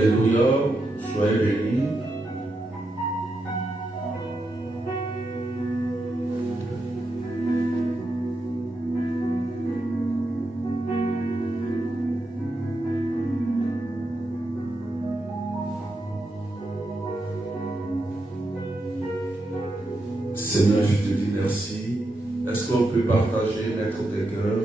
Alléluia, soyez bénis. Seigneur, je te dis merci. Est-ce qu'on peut partager, mettre des cœurs?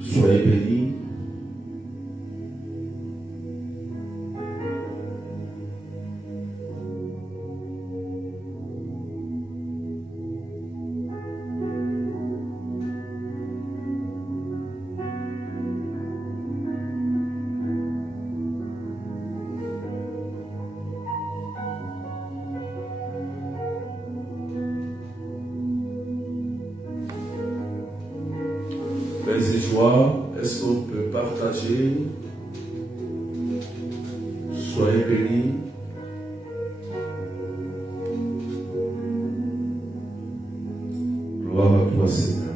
Soyez bénis. Paix et joie, est-ce qu'on peut partager? Soyez bénis. Gloire à toi, Seigneur.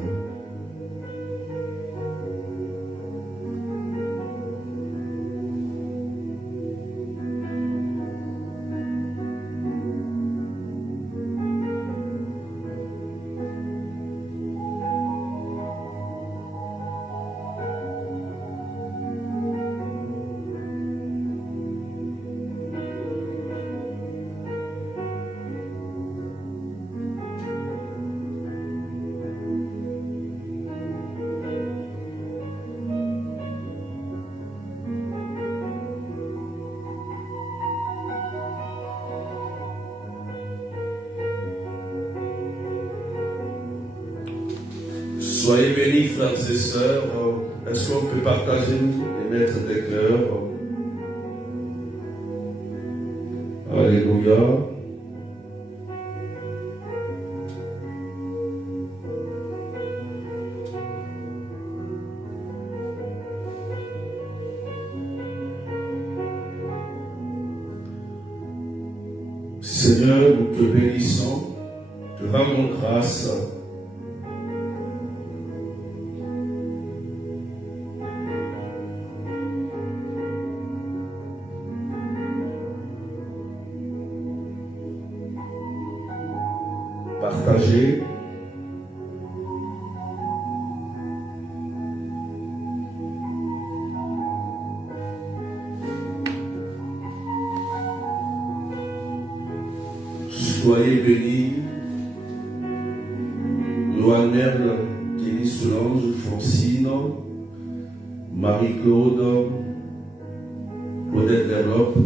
Soyez bénis, frères et sœurs. Est-ce qu'on peut partager et mettre des cœurs? Alléluia. Seigneur, nous te bénissons, te rendons grâce. Partager. Soyez bénis. Loanel, Kenny Solange, Francine, Marie-Claude, Claudette Verlope,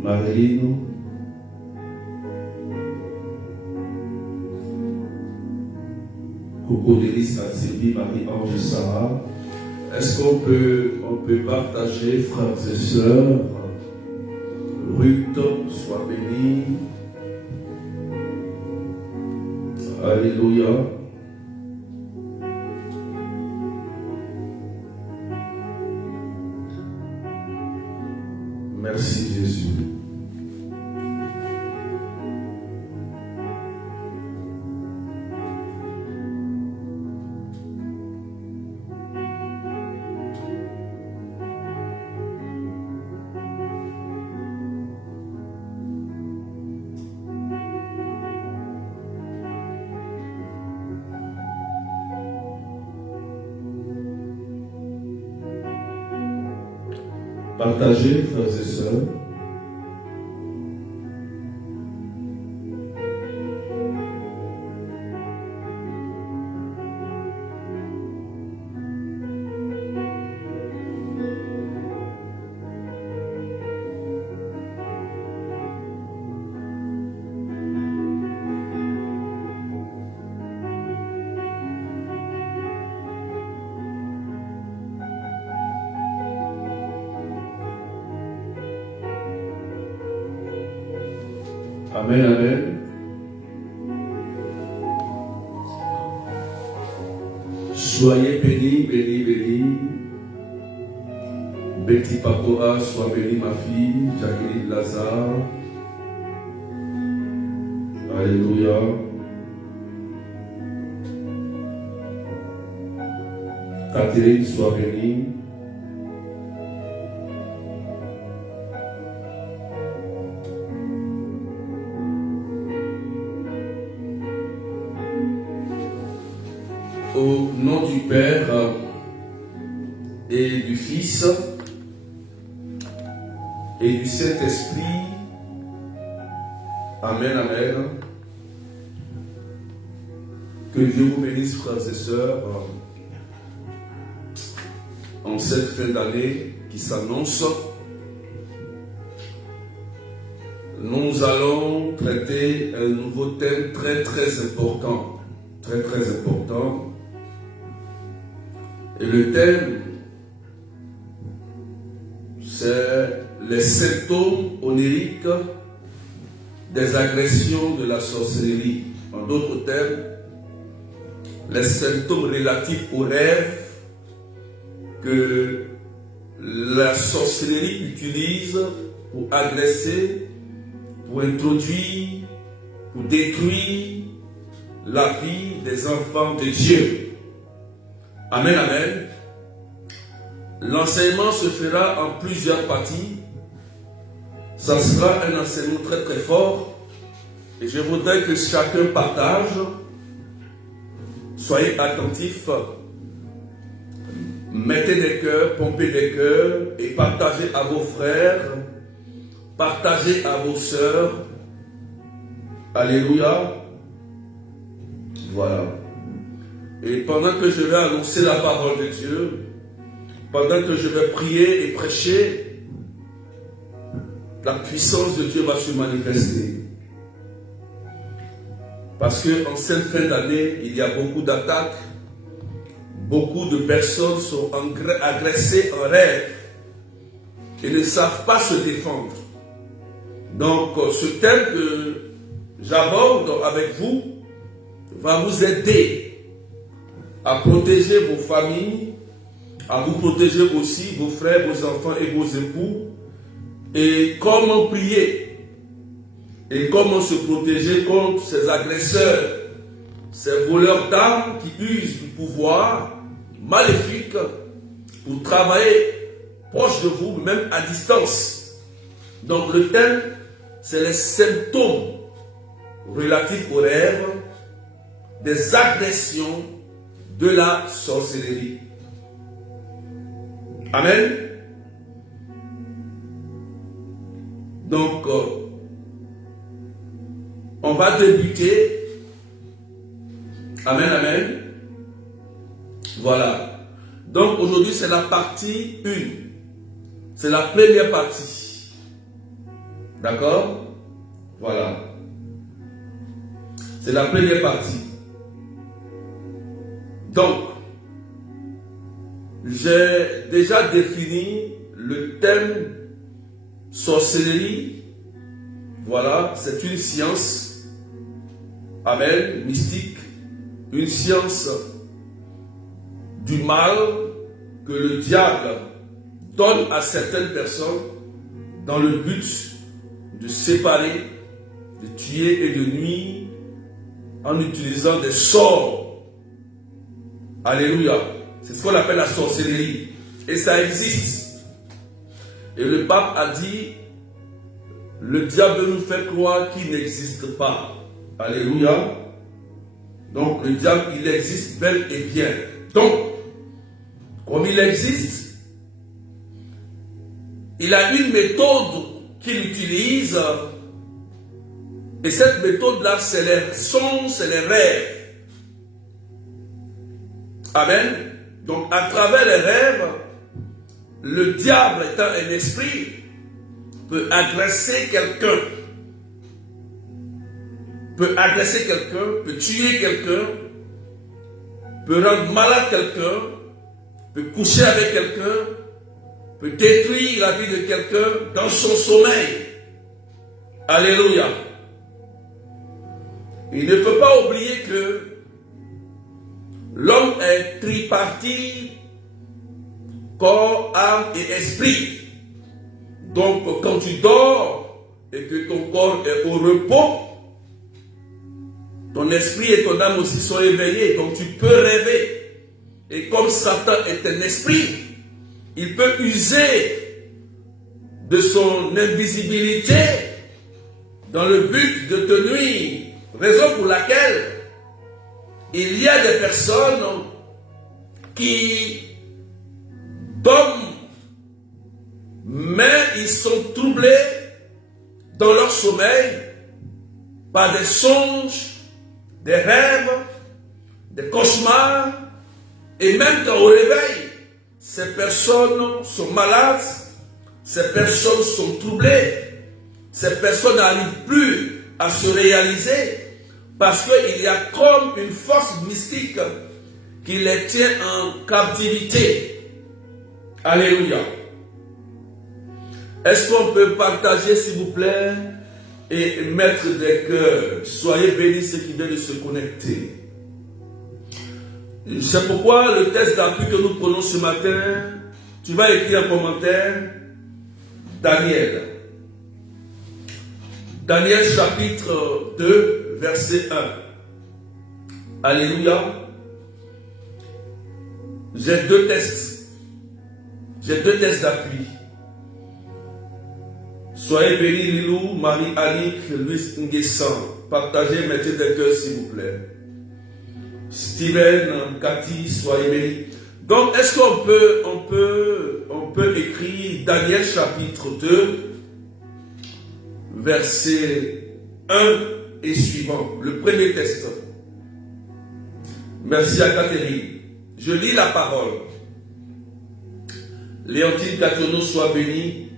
Marilyn, Coco Délice, Sylvie, Marie-Ange et Sarah. Est-ce qu'on peut partager, frères et sœurs? Ruth, sois bénie. Alléluia. Merci Jésus. Partagez, frères et sœurs. Amen, amen. Soyez bénis, bénis, bénis. Betty Pacoa, sois bénie ma fille. Jacqueline Lazare. Alléluia. Catherine, sois bénie. Au nom du Père et du Fils et du Saint-Esprit. Amen, amen. Que Dieu vous bénisse, frères et sœurs, en cette fin d'année qui s'annonce. Nous allons traiter un nouveau thème très très important. Très très important. Et le thème, c'est les symptômes oniriques des agressions de la sorcellerie. En d'autres termes, les symptômes relatifs aux rêves que la sorcellerie utilise pour agresser, pour introduire, pour détruire la vie des enfants de Dieu. Amen, amen. L'enseignement se fera en plusieurs parties. Ça sera un enseignement très très fort. Et je voudrais que chacun partage. Soyez attentifs. Mettez des cœurs, pompez des cœurs et partagez à vos frères. Partagez à vos sœurs. Alléluia. Voilà. Et pendant que je vais annoncer la parole de Dieu, pendant que je vais prier et prêcher, la puissance de Dieu va se manifester. Parce qu'en cette fin d'année, il y a beaucoup d'attaques, beaucoup de personnes sont agressées en rêve et ne savent pas se défendre. Donc, ce thème que j'aborde avec vous va vous aider à protéger vos familles, à vous protéger aussi vos frères, vos enfants et vos époux, et comment prier, et comment se protéger contre ces agresseurs, ces voleurs d'âmes qui usent du pouvoir maléfique pour travailler proche de vous, même à distance. Donc le thème, c'est les symptômes relatifs aux rêves, des agressions de la sorcellerie. Amen. Donc, on va débuter. Amen, amen. Voilà. Donc, aujourd'hui, c'est la partie 1. C'est la première partie. D'accord? Voilà. C'est la première partie. Donc, j'ai déjà défini le thème sorcellerie. Voilà, c'est une science, amen, mystique, une science du mal que le diable donne à certaines personnes dans le but de séparer, de tuer et de nuire en utilisant des sorts. Alléluia. C'est ce qu'on appelle la sorcellerie. Et ça existe. Et le pape a dit, le diable nous fait croire qu'il n'existe pas. Alléluia. Donc le diable, il existe bel et bien. Donc, comme il existe, il a une méthode qu'il utilise. Et cette méthode-là, c'est les sons, c'est les rêves. Amen. Donc, à travers les rêves, le diable étant un esprit, peut agresser quelqu'un. Peut agresser quelqu'un, peut tuer quelqu'un, peut rendre malade quelqu'un, peut coucher avec quelqu'un, peut détruire la vie de quelqu'un dans son sommeil. Alléluia. Il ne peut pas oublier que l'homme est tripartite, corps, âme et esprit. Donc, quand tu dors et que ton corps est au repos, ton esprit et ton âme aussi sont éveillés. Donc, tu peux rêver. Et comme Satan est un esprit, il peut user de son invisibilité dans le but de te nuire. Raison pour laquelle il y a des personnes qui dorment, mais ils sont troublés dans leur sommeil par des songes, des rêves, des cauchemars, et même quand au réveil, ces personnes sont malades, ces personnes sont troublées, ces personnes n'arrivent plus à se réaliser parce qu'il y a comme une force mystique qui les tient en captivité. Alléluia. Est-ce qu'on peut partager, s'il vous plaît, et mettre des cœurs? Soyez bénis ceux qui viennent de se connecter. C'est pourquoi le texte d'appui que nous prenons ce matin, tu vas écrire un commentaire, Daniel. Daniel chapitre 2, verset 1. Alléluia. J'ai deux textes. J'ai deux textes d'appui. Soyez bénis, Lilou, Marie-Annick, Louis Nguessan. Partagez, mettez des cœurs, s'il vous plaît. Steven, Cathy, soyez bénis. Donc, est-ce qu'on peut écrire Daniel chapitre 2, verset 1 et suivant, le premier texte. Merci à Catherine. Je lis la parole. Léontine Catono, soit bénie.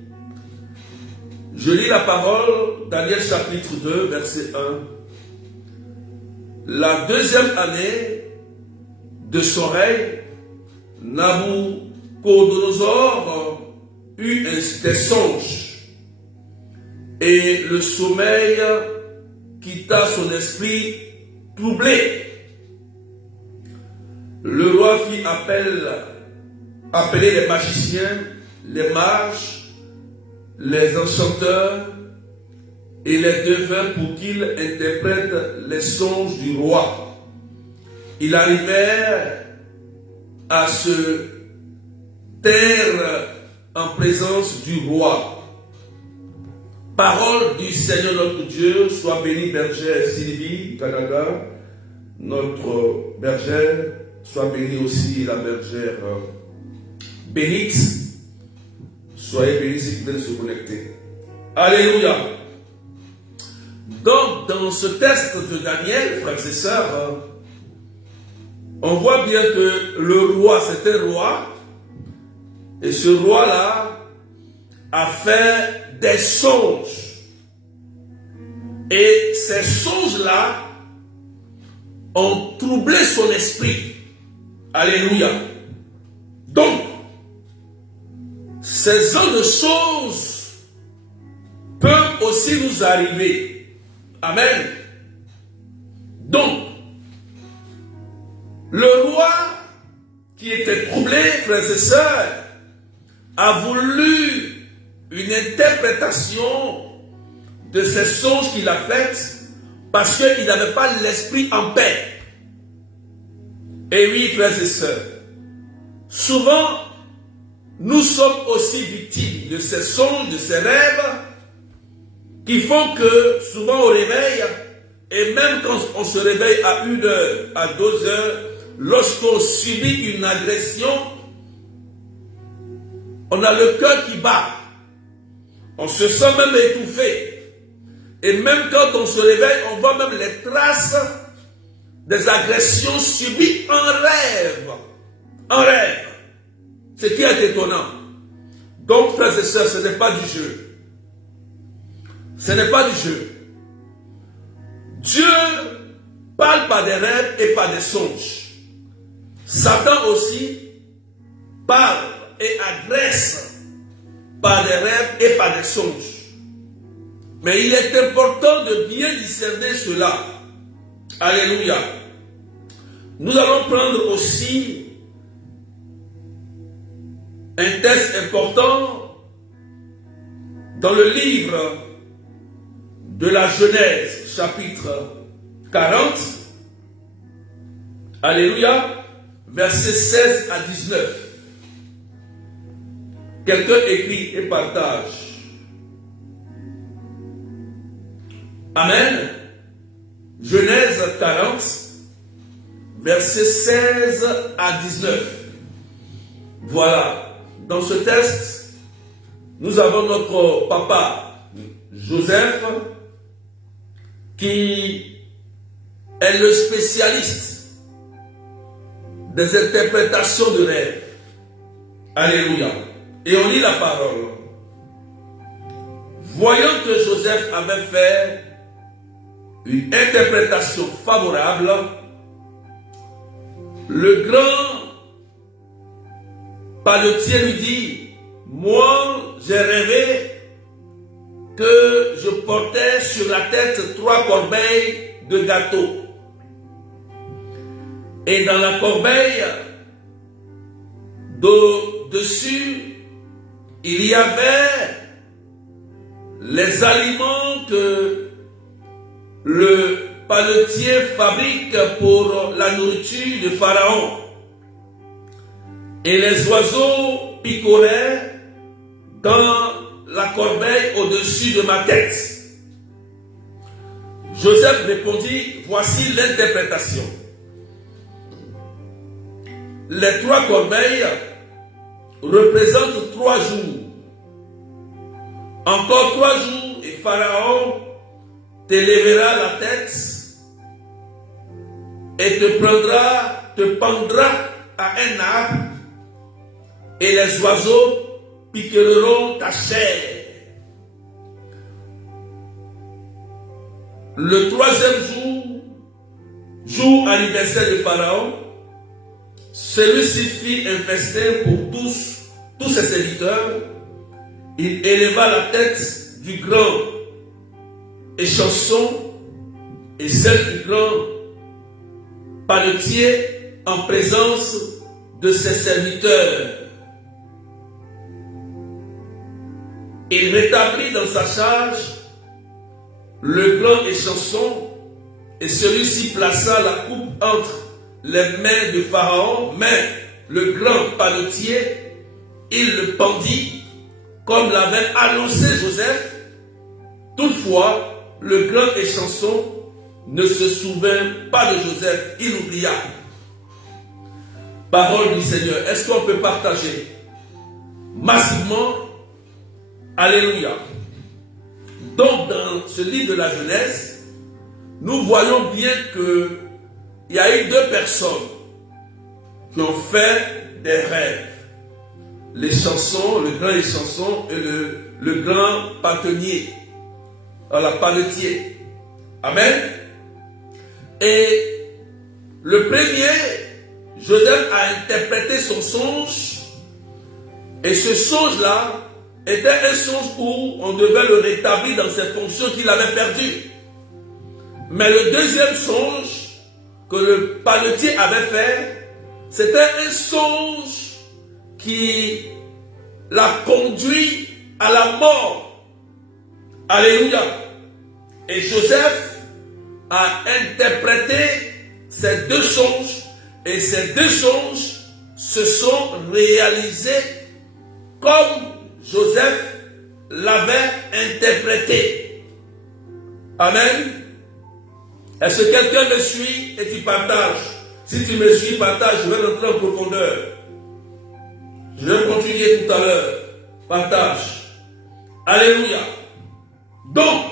Je lis la parole, Daniel chapitre 2, verset 1. La deuxième année de son règne, Nabuchodonosor eut des songes, et le sommeil quitta son esprit troublé. Le roi fit appeler les magiciens, les mages, les enchanteurs et les devins pour qu'ils interprètent les songes du roi. Ils arrivèrent à se taire en présence du roi. Parole du Seigneur notre Dieu, soit bénie bergère Sylvie, Canada, notre bergère, soit bénie aussi la bergère bénite. Soyez bénis si vous venez se connecter. Alléluia. Donc, dans ce texte de Daniel, frères et sœurs, on voit bien que le roi, c'est un roi, et ce roi-là a fait des songes. Et ces songes-là ont troublé son esprit. Alléluia. Donc, ces genres de choses peuvent aussi nous arriver. Amen. Donc, le roi qui était troublé, frères et sœurs, a voulu une interprétation de ces songes qu'il a faites parce qu'il n'avait pas l'esprit en paix. Et oui, frères et sœurs, souvent, nous sommes aussi victimes de ces songes, de ces rêves qui font que souvent au réveil, et même quand on se réveille à 1 heure, à 2 heures, lorsqu'on subit une agression, on a le cœur qui bat. On se sent même étouffé. Et même quand on se réveille, on voit même les traces des agressions subies en rêve. En rêve. Ce qui est étonnant. Donc, frères et sœurs, ce n'est pas du jeu. Ce n'est pas du jeu. Dieu parle par des rêves et par des songes. Satan aussi parle et agresse par des rêves et par des songes. Mais il est important de bien discerner cela. Alléluia. Nous allons prendre aussi un texte important dans le livre de la Genèse, chapitre 40. Alléluia. Versets 16 à 19. Quelqu'un écrit et partage. Amen. Genèse 40, versets 16 à 19. Voilà. Dans ce texte, nous avons notre papa Joseph qui est le spécialiste des interprétations de rêves. Alléluia. Et on lit la parole. Voyant que Joseph avait fait une interprétation favorable, le grand panetier lui dit, moi j'ai rêvé que je portais sur la tête 3 corbeilles de gâteaux. Et dans la corbeille, dessus, il y avait les aliments que le panetier fabrique pour la nourriture de Pharaon. Et les oiseaux picoraient dans la corbeille au-dessus de ma tête. Joseph répondit, voici l'interprétation. Les 3 corbeilles représentent 3 jours. Encore 3 jours et Pharaon t'élèvera la tête et te pendra à un arbre et les oiseaux piqueront ta chair. Le 3e jour anniversaire de Pharaon, celui-ci fit un festin pour tous ses serviteurs. Il éleva la tête du grand échanson et celle du grand panetier en présence de ses serviteurs. Il rétablit dans sa charge le grand échanson et celui-ci plaça la coupe entre les mains de Pharaon, mais le grand panetier, il le pendit comme l'avait annoncé Joseph. Toutefois, le grand échanson ne se souvint pas de Joseph, il oublia. Parole du Seigneur. Est-ce qu'on peut partager massivement? Alléluia. Donc, dans ce livre de la Genèse, nous voyons bien qu'il y a eu 2 personnes qui ont fait des rêves. Les chansons, le grand échanson et le grand panetier. La panetier. Amen. Et le premier, Joseph a interprété son songe. Et ce songe-là était un songe où on devait le rétablir dans ses fonctions qu'il avait perdues. Mais le deuxième songe que le panetier avait fait, c'était un songe qui l'a conduit à la mort. Alléluia. Et Joseph a interprété ces 2 songes et ces 2 songes se sont réalisés comme Joseph l'avait interprété. Amen. Est-ce que quelqu'un me suit et tu partages? Si tu me suis, partage, je vais rentrer en profondeur. Je vais continuer tout à l'heure. Partage. Alléluia. Donc,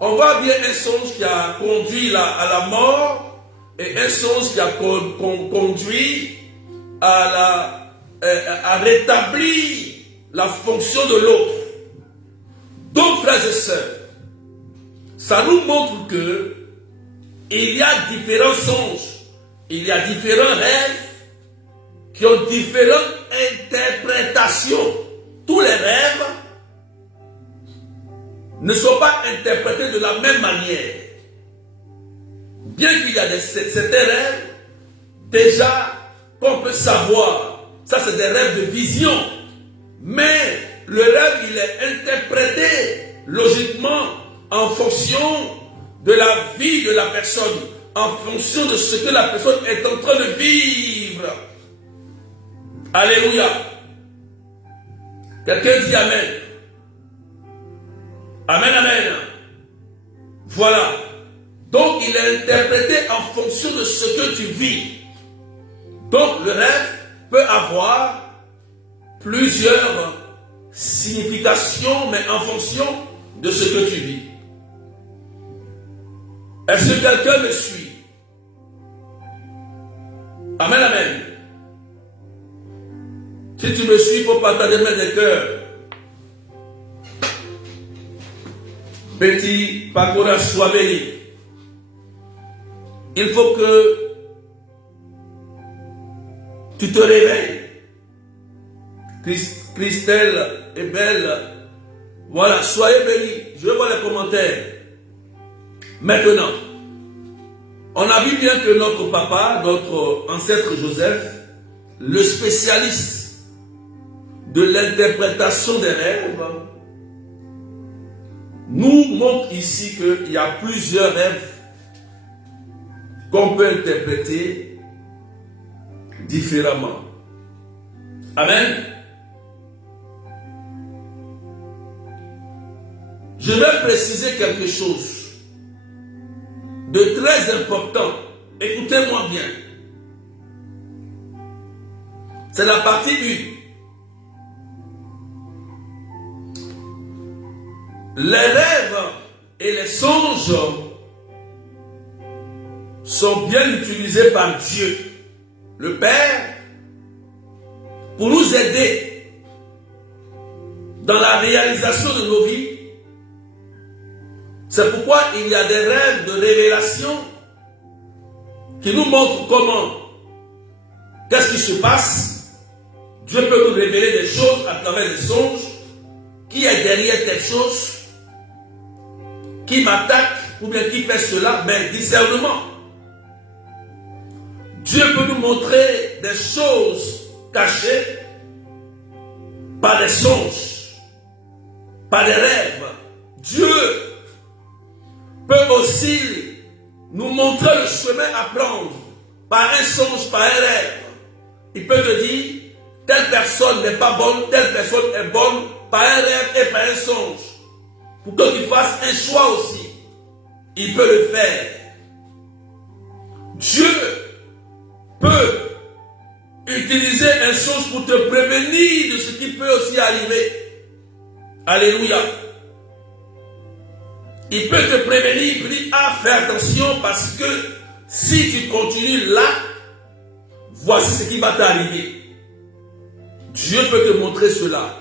on voit bien un songe qui a conduit à la mort et un songe qui a conduit à rétablir la fonction de l'autre. Donc, frères et sœurs, ça nous montre que il y a différents songes, il y a différents rêves qui ont différentes interprétations. Tous les rêves ne sont pas interprétés de la même manière. bien qu'il y a certains rêves, déjà, qu'on peut savoir, ça c'est des rêves de vision, mais le rêve, il est interprété logiquement en fonction de la vie de la personne, en fonction de ce que la personne est en train de vivre. Alléluia. Quelqu'un dit Amen. Amen, Amen. Voilà. Donc, il est interprété en fonction de ce que tu vis. Donc, le rêve peut avoir plusieurs significations, mais en fonction de ce que tu vis. Est-ce que quelqu'un me suit? Amen, Amen. Si tu me suis, il faut partager mes cœurs. Petit Pakora, sois béni. Il faut que tu te réveilles. Christelle est belle. Voilà, soyez bénis. Je vais voir les commentaires. Maintenant, on a vu bien que notre papa, notre ancêtre Joseph, le spécialiste de l'interprétation des rêves, nous montre ici qu'il y a plusieurs rêves qu'on peut interpréter différemment. Amen. Je vais préciser quelque chose de très important. Écoutez-moi bien. C'est la partie 1. Les rêves et les songes sont bien utilisés par Dieu, le Père, pour nous aider dans la réalisation de nos vies. C'est pourquoi il y a des rêves de révélation qui nous montrent comment, qu'est-ce qui se passe. Dieu peut nous révéler des choses à travers des songes, qui est derrière telle chose, qui m'attaque ou bien qui fait cela, mais discernement. Dieu peut nous montrer des choses cachées par des songes, par des rêves. Dieu peut aussi nous montrer le chemin à prendre par un songe, par un rêve. Il peut te dire, telle personne n'est pas bonne, telle personne est bonne, par un rêve et par un songe. Pour que tu fasses un choix aussi. Il peut le faire. Dieu peut utiliser un songe pour te prévenir de ce qui peut aussi arriver. Alléluia. Il peut te prévenir, il peut dire, ah, fais attention parce que si tu continues là, voici ce qui va t'arriver. Dieu peut te montrer cela.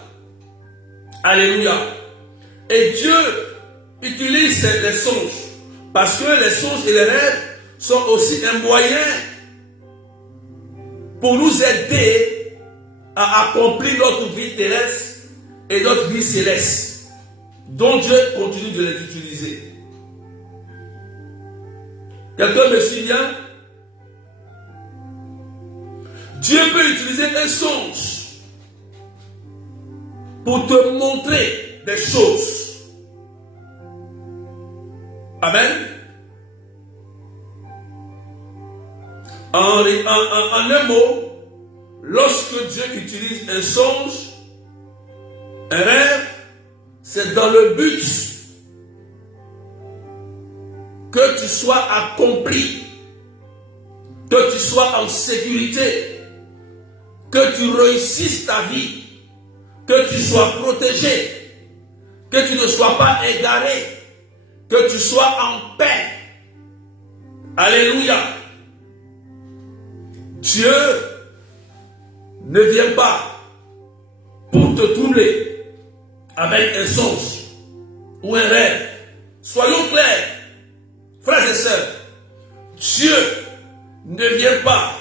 Alléluia. Et Dieu utilise les songes parce que les songes et les rêves sont aussi un moyen pour nous aider à accomplir notre vie terrestre et notre vie céleste. Donc Dieu continue de les utiliser. Quelqu'un me suit bien? Dieu peut utiliser un songe pour te montrer des choses. Amen. En un mot, lorsque Dieu utilise un songe, un rêve, c'est dans le but que tu sois accompli, que tu sois en sécurité, que tu réussisses ta vie, que tu sois protégé, que tu ne sois pas égaré, que tu sois en paix. Alléluia. Dieu ne vient pas pour te troubler avec un songe ou un rêve. Soyons clairs, frères et sœurs. Dieu ne vient pas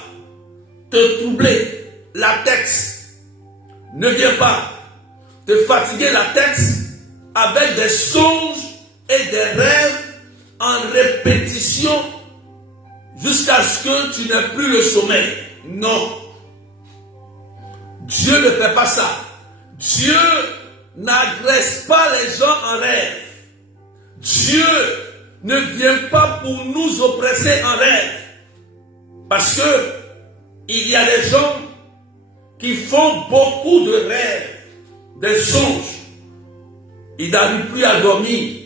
te troubler la tête, ne vient pas te fatiguer la tête avec des songes et des rêves en répétition jusqu'à ce que tu n'aies plus le sommeil. Non. Dieu ne fait pas ça. Dieu n'agresse pas les gens en rêve. Dieu ne vient pas pour nous oppresser en rêve. Parce que il y a des gens qui font beaucoup de rêves, des songes. Ils n'arrivent plus à dormir.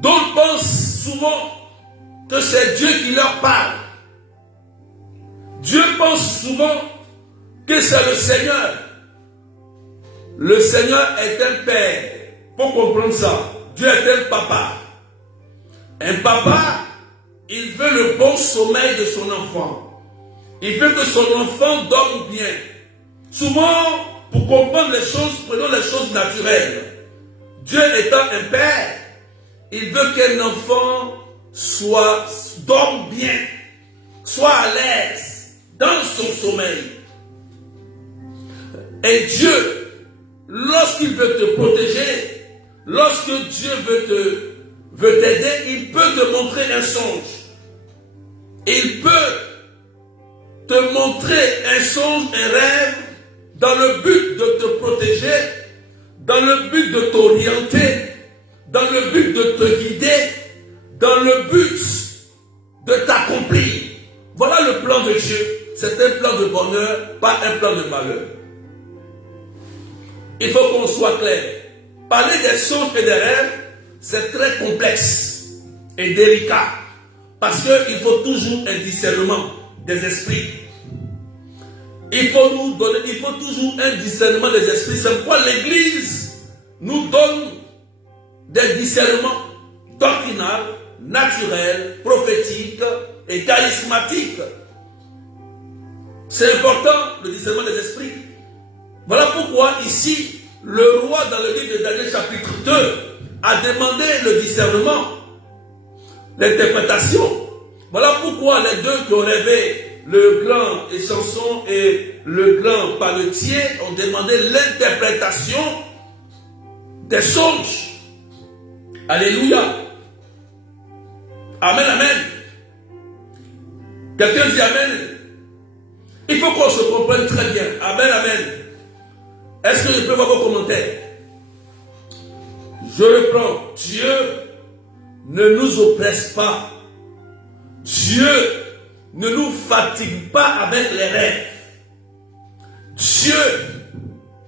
D'autres pensent souvent que c'est Dieu qui leur parle. Dieu pense souvent que c'est le Seigneur. Le Seigneur est un père. Il faut comprendre ça. Dieu est un papa. Un papa, il veut le bon sommeil de son enfant. Il veut que son enfant dorme bien. Souvent, pour comprendre les choses, prenons les choses naturelles. Dieu étant un père, il veut qu'un enfant dorme bien, soit à l'aise dans son sommeil. Et Dieu, lorsqu'il veut te protéger, lorsque Dieu veut t'aider, il peut te montrer un songe. Il peut te montrer un songe, un rêve, dans le but de te protéger, dans le but de t'orienter, dans le but de te guider, dans le but de t'accomplir. Voilà le plan de Dieu. C'est un plan de bonheur, pas un plan de malheur. Il faut qu'on soit clair. Parler des songes et des rêves, c'est très complexe et délicat. Parce qu'il faut toujours un discernement des esprits. Il faut toujours un discernement des esprits. C'est pourquoi l'Église nous donne des discernements doctrinaux, naturels, prophétiques et charismatiques. C'est important, le discernement des esprits. Voilà pourquoi ici, le roi dans le livre de Daniel chapitre 2 a demandé le discernement, l'interprétation. Voilà pourquoi les deux qui ont rêvé, le grand échanson et le grand paletier, ont demandé l'interprétation des songes. Alléluia. Amen, amen. Quelqu'un dit amen. Il faut qu'on se comprenne très bien. Amen, amen. Est-ce que je peux voir vos commentaires? Je reprends. Dieu ne nous oppresse pas. Dieu ne nous fatigue pas avec les rêves. Dieu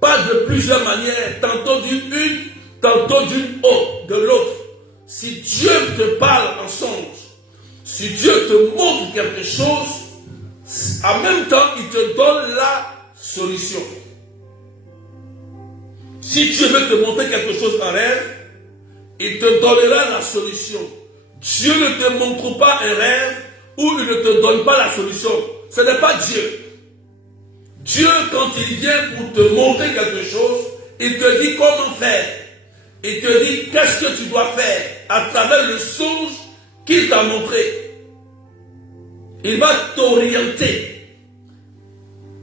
parle de plusieurs manières, tantôt d'une une, tantôt d'une autre, de l'autre. Si Dieu te parle en songe, si Dieu te montre quelque chose, en même temps, il te donne la solution. Si Dieu veut te montrer quelque chose en rêve, il te donnera la solution. Dieu ne te montre pas un rêve où il ne te donne pas la solution. Ce n'est pas Dieu. Dieu, quand il vient pour te montrer quelque chose, il te dit comment faire. Il te dit qu'est-ce que tu dois faire à travers le songe qu'il t'a montré. Il va t'orienter.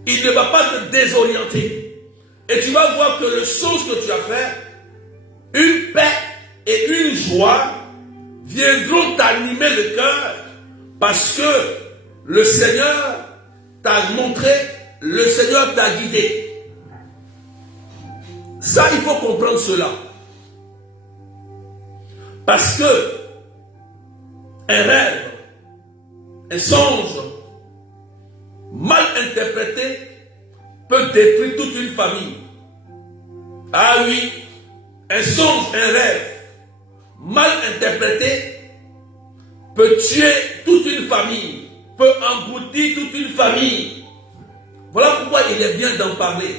Il ne va pas te désorienter. Et tu vas voir que le songe que tu as fait, une paix et une joie viendront t'animer le cœur parce que le Seigneur t'a montré, le Seigneur t'a guidé. Ça, il faut comprendre cela. Parce que un rêve, un songe mal interprété peut détruire toute une famille. Ah oui, un songe, un rêve mal interprété peut tuer toute une famille, peut engloutir toute une famille. Voilà pourquoi il est bien d'en parler.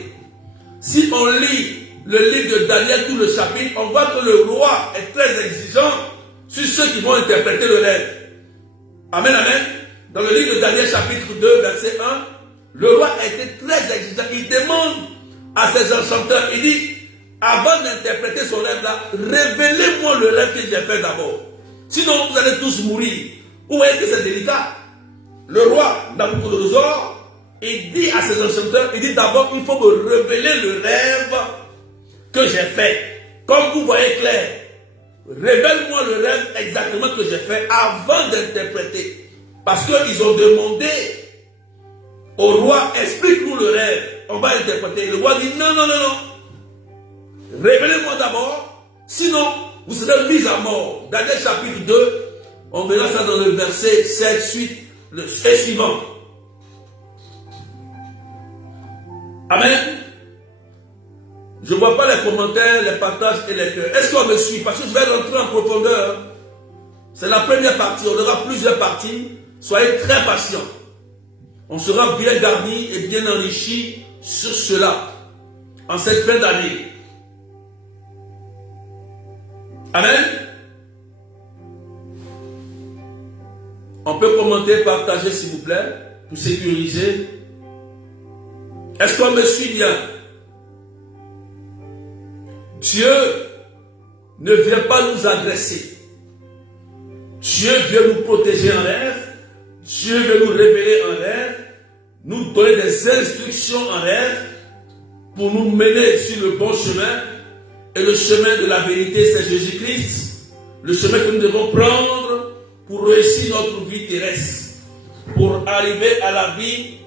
Si on lit le livre de Daniel, tout le chapitre, on voit que le roi est très exigeant sur ceux qui vont interpréter le rêve. Amen, amen. Dans le livre de Daniel, chapitre 2, verset 1, le roi a été très exigeant. Il demande à ses enchanteurs, il dit, avant d'interpréter son rêve-là, révélez-moi le rêve que j'ai fait d'abord. Sinon, vous allez tous mourir. Vous voyez que c'est délicat. Le roi Nabuchodonosor, il dit à ses enchanteurs, il dit d'abord, il faut me révéler le rêve que j'ai fait. Comme vous voyez clair, révèle-moi le rêve exactement que j'ai fait avant d'interpréter. Parce qu'ils ont demandé au roi, explique-nous le rêve. On va interpréter. Le roi dit, non, non, non, non. Révélez-moi d'abord, sinon vous serez mis à mort. Daniel chapitre 2, on verra ça dans le verset 7, suite, et suivant. Amen. Je ne vois pas les commentaires, les partages et les cœurs. Est-ce qu'on me suit? Parce que je vais rentrer en profondeur. C'est la première partie. On aura plusieurs parties. Soyez très patients. On sera bien garni et bien enrichi sur cela en cette fin d'année. Amen. On peut commenter, partager s'il vous plaît, pour sécuriser. Est-ce qu'on me suit bien? Dieu ne vient pas nous agresser. Dieu vient nous protéger en rêve. Dieu veut nous révéler en rêve, nous donner des instructions en rêve pour nous mener sur le bon chemin. Et le chemin de la vérité, c'est Jésus-Christ. Le chemin que nous devons prendre pour réussir notre vie terrestre, pour arriver à la vie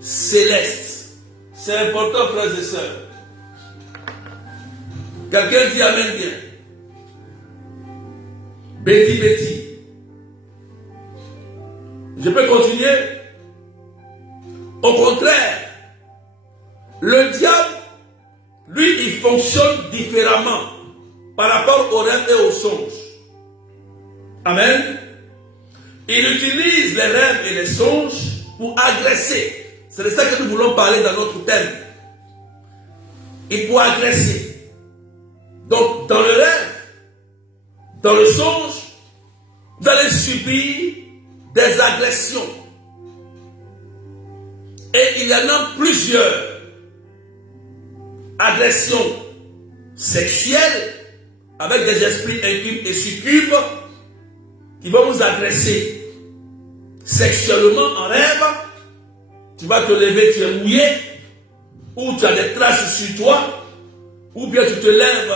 céleste. C'est important, frères et sœurs. Quelqu'un dit Amen bien. Betty, Betty. Je peux continuer? Au contraire, le diable, lui, il fonctionne différemment par rapport aux rêves et aux songes. Amen. Il utilise les rêves et les songes pour agresser. C'est de ça que nous voulons parler dans notre thème. Et pour agresser. Donc, dans le rêve, dans le songe, vous allez subir des agressions. Et il y en a plusieurs. Agressions sexuelles avec des esprits incumes et succubes qui vont vous agresser sexuellement en rêve. Tu vas te lever, tu es mouillé, ou tu as des traces sur toi, ou bien tu te lèves,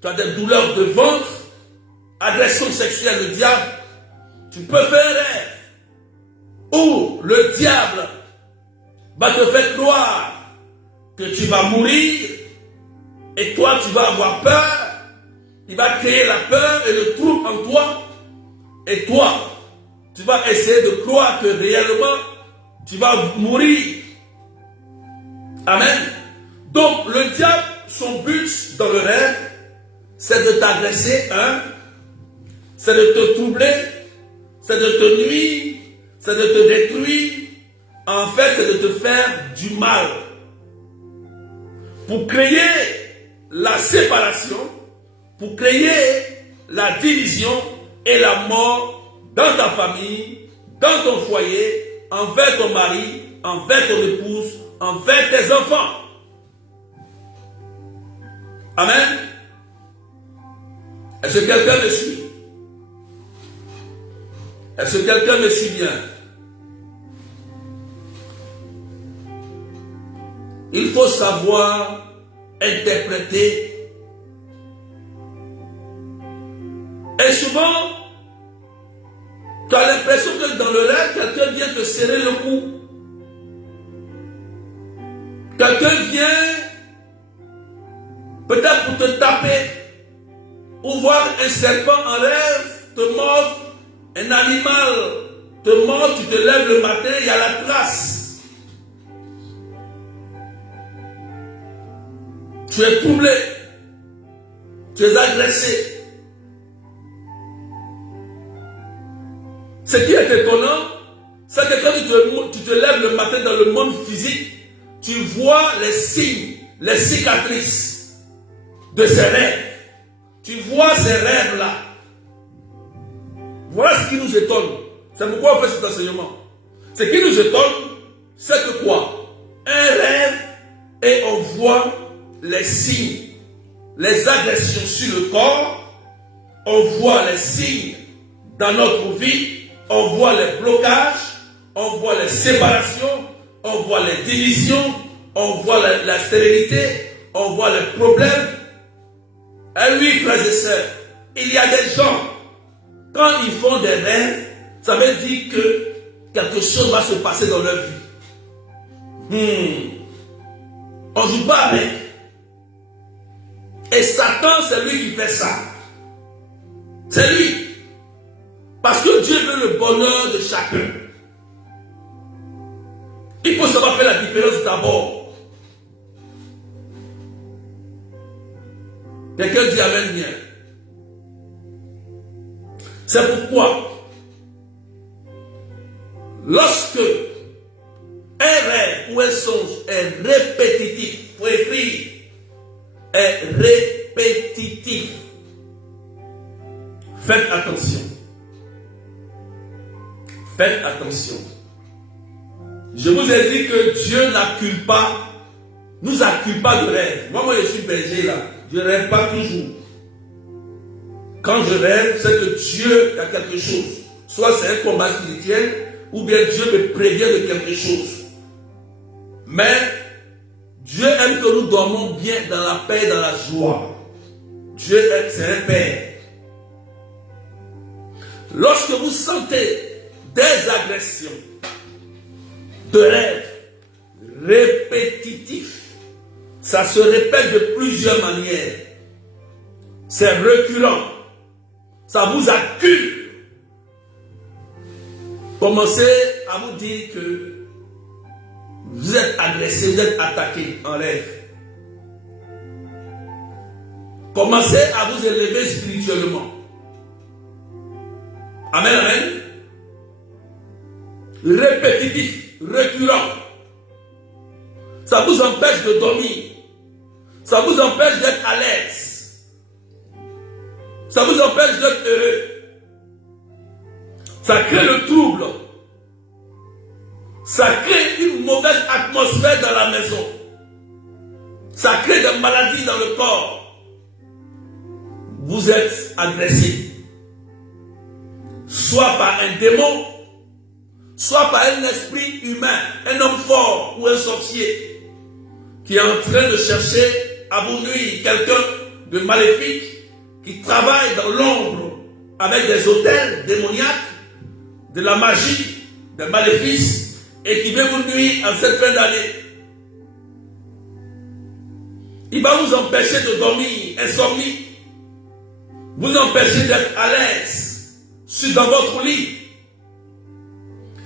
tu as des douleurs de ventre. Agression sexuelle, le diable. Tu peux faire un rêve où le diable va te faire croire que tu vas mourir et toi tu vas avoir peur. Il va créer la peur et le trouble en toi. Et toi, tu vas essayer de croire que réellement tu vas mourir. Amen. Donc le diable, son but dans le rêve, c'est de t'agresser, c'est de te troubler, c'est de te nuire, c'est de te détruire. En fait, c'est de te faire du mal. Pour créer la séparation, pour créer la division et la mort dans ta famille, dans ton foyer, envers ton mari, envers ton épouse, envers tes enfants. Amen. Est-ce que quelqu'un me suit? Est-ce que quelqu'un me suit bien? Il faut savoir interpréter. Et souvent, tu as l'impression que dans le rêve, quelqu'un vient te serrer le cou. Quelqu'un vient peut-être pour te taper, ou voir un serpent en rêve, te mordre, un animal te mord, tu te lèves le matin, il y a la trace. Tu es troublé, tu es agressé. Ce qui est étonnant, c'est que quand tu te lèves le matin dans le monde physique, tu vois les signes, les cicatrices de ces rêves. Tu vois ces rêves-là. Voilà ce qui nous étonne. C'est pourquoi on fait cet enseignement. Ce qui nous étonne, c'est que quoi? Un rêve et on voit les signes, les agressions sur le corps, on voit les signes dans notre vie, on voit les blocages, on voit les séparations, on voit les divisions, on voit la stérilité, on voit les problèmes. Et oui, frères et sœurs, il y a des gens, quand ils font des rêves, ça veut dire quelque chose va se passer dans leur vie. On ne joue pas avec. Et Satan, c'est lui qui fait ça. C'est lui. Parce que Dieu veut le bonheur de chacun. Il faut savoir faire la différence d'abord. Quelqu'un dit amen bien. C'est pourquoi, lorsque un rêve ou un songe est répétitif, il faut écrire, est répétitif, faites attention. Faites attention. Je vous ai dit que Dieu n'accule pas, nous accule pas de rêve. Moi, je suis berger là. Je ne rêve pas toujours. Quand je rêve, c'est que Dieu a quelque chose. Soit c'est un combat spirituel, ou bien Dieu me prévient de quelque chose. Mais Dieu aime que nous dormons bien dans la paix et dans la joie. Dieu est, c'est un Père. Lorsque vous sentez des agressions de rêve répétitifs, ça se répète de plusieurs manières. C'est récurrent. Ça vous accule. Commencez à vous dire que vous êtes agressé, vous êtes attaqué en rêve. Commencez à vous élever spirituellement. Amen, amen. Répétitif, récurrent. Ça vous empêche de dormir. Ça vous empêche d'être à l'aise. Ça vous empêche d'être heureux. Ça crée le trouble. Ça crée une mauvaise atmosphère dans la maison. Ça crée des maladies dans le corps. Vous êtes agressé. Soit par un démon, soit par un esprit humain, un homme fort ou un sorcier qui est en train de chercher à vous nuire, quelqu'un de maléfique qui travaille dans l'ombre avec des autels démoniaques, de la magie, des maléfices et qui veut vous nuire en cette fin d'année. Il va vous empêcher de dormir, insomnie, vous empêcher d'être à l'aise dans votre lit.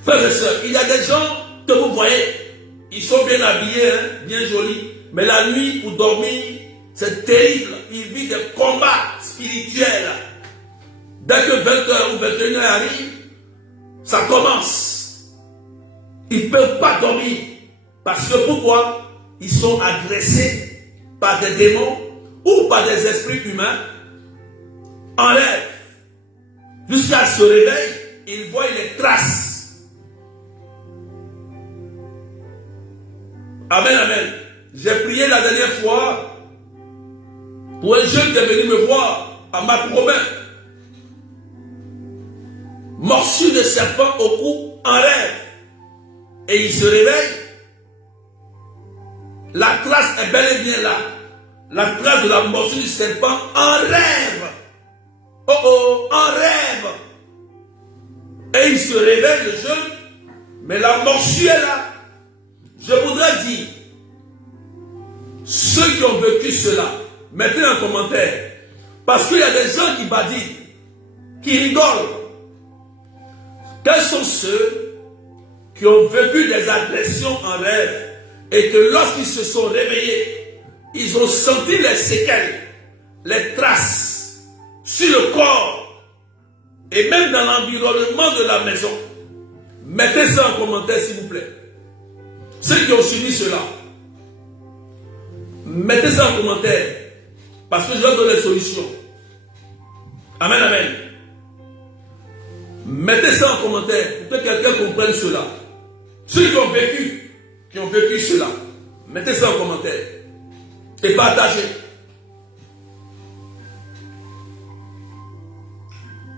Frères et sœurs, il y a des gens que vous voyez, ils sont bien habillés, hein, bien jolis, mais la nuit pour dormir, c'est terrible. Ils vivent des combats spirituels. Dès que 20h ou 21h arrive, ça commence. Ils ne peuvent pas dormir. Parce que pourquoi? Ils sont agressés par des démons ou par des esprits humains en rêve. Jusqu'à ce réveil, ils voient les traces. Amen, amen. J'ai prié la dernière fois pour un jeune qui est venu me voir à Macrobin. Morsure de serpent au cou en rêve. Et il se réveille. La trace est bel et bien là. La trace de la morsure du serpent en rêve. Oh oh, en rêve. Et il se réveille, le jeune, mais la morsure est là. Je voudrais dire, ceux qui ont vécu cela, mettez un commentaire. Parce qu'il y a des gens qui badinent, qui rigolent. Quels sont ceux qui ont vécu des agressions en rêve et que lorsqu'ils se sont réveillés, ils ont senti les séquelles, les traces sur le corps et même dans l'environnement de la maison? Mettez ça en commentaire s'il vous plaît. Ceux qui ont subi cela, mettez ça en commentaire parce que je vais donner des solutions. Amen, amen. Mettez ça en commentaire pour que quelqu'un comprenne cela. Ceux qui ont vécu cela, mettez ça en commentaire et partagez.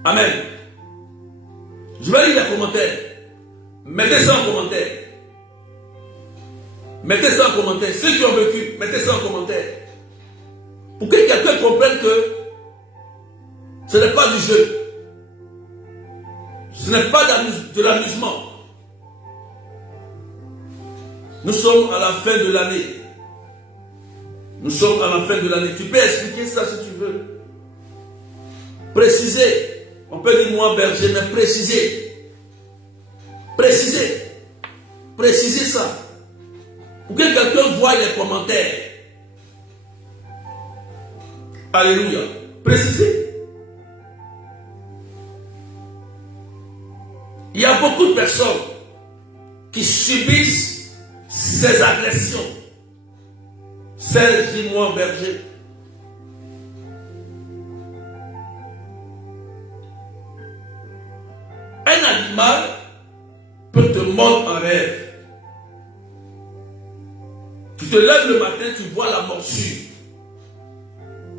Amen. Je vais lire les commentaires. Mettez ça en commentaire. Mettez ça en commentaire. Ceux qui ont vécu, mettez ça en commentaire. Pour que quelqu'un comprenne que ce n'est pas du jeu. Ce n'est pas de l'amusement. Nous sommes à la fin de l'année. Nous sommes à la fin de l'année. Tu peux expliquer ça si tu veux. Préciser. On peut dire moi berger, mais préciser. Préciser. Préciser ça. Pour que quelqu'un voie les commentaires. Alléluia. Préciser. Il y a beaucoup de personnes qui subissent ces agressions. Serge, dis-moi, berger. Un animal peut te mordre en rêve. Tu te lèves le matin, tu vois la morsure.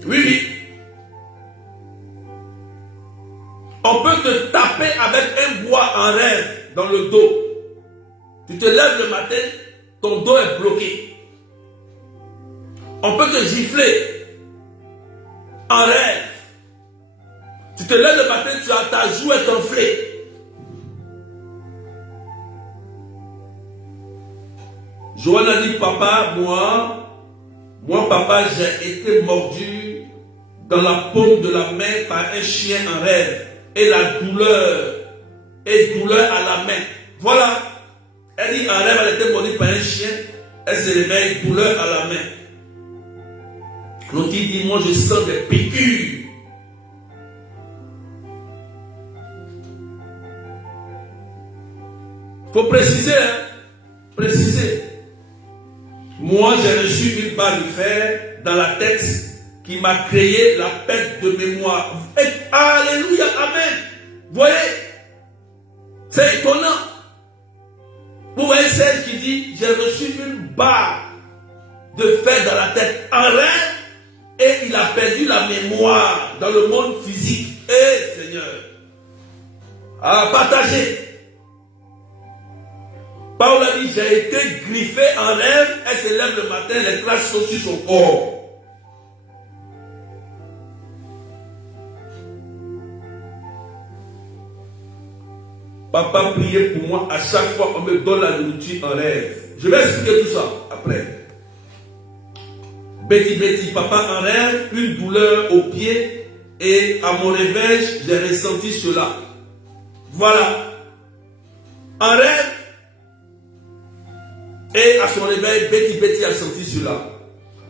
Oui, oui. On peut te taper avec un bois en rêve dans le dos. Tu te lèves le matin, ton dos est bloqué. On peut te gifler en rêve. Tu te lèves le matin, tu as ta joue est enflée. Joanne a dit, papa, moi papa, j'ai été mordu dans la paume de la main par un chien en rêve. Et la douleur à la main. Voilà. Elle dit, en rêve, elle était mordue par un chien. Elle se réveille, douleur à la main. L'autre dit, moi je sens des piqûres. Il faut préciser, hein. Préciser. Moi j'ai reçu une barre de fer dans la tête qui m'a créé la perte de mémoire. Et, alléluia, amen. Vous voyez, c'est étonnant. Vous voyez celle qui dit, j'ai reçu une barre de fer dans la tête en rêve et il a perdu la mémoire dans le monde physique. Eh Seigneur, à partager. Paul a dit, j'ai été griffé en rêve, elle se lève le matin, les traces sont sur son corps. Papa priait pour moi, à chaque fois on me donne la nourriture en rêve. Je vais expliquer tout ça après. Betty, papa en rêve, une douleur au pied et à mon réveil, j'ai ressenti cela. Voilà. En rêve et à son réveil, Betty a senti cela.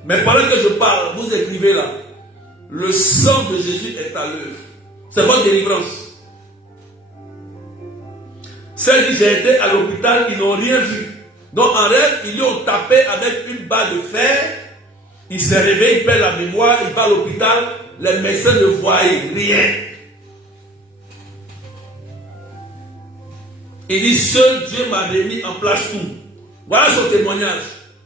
Mais pendant que je parle, vous écrivez là, le sang de Jésus est à l'œuvre. C'est votre délivrance. Celle qui j'ai été à l'hôpital, ils n'ont rien vu. Donc en rêve, ils lui ont tapé avec une barre de fer. Il s'est réveillé, il perd la mémoire, il va à l'hôpital. Les médecins ne voient rien. Il dit, seul Dieu m'a remis en place tout. Voilà son témoignage.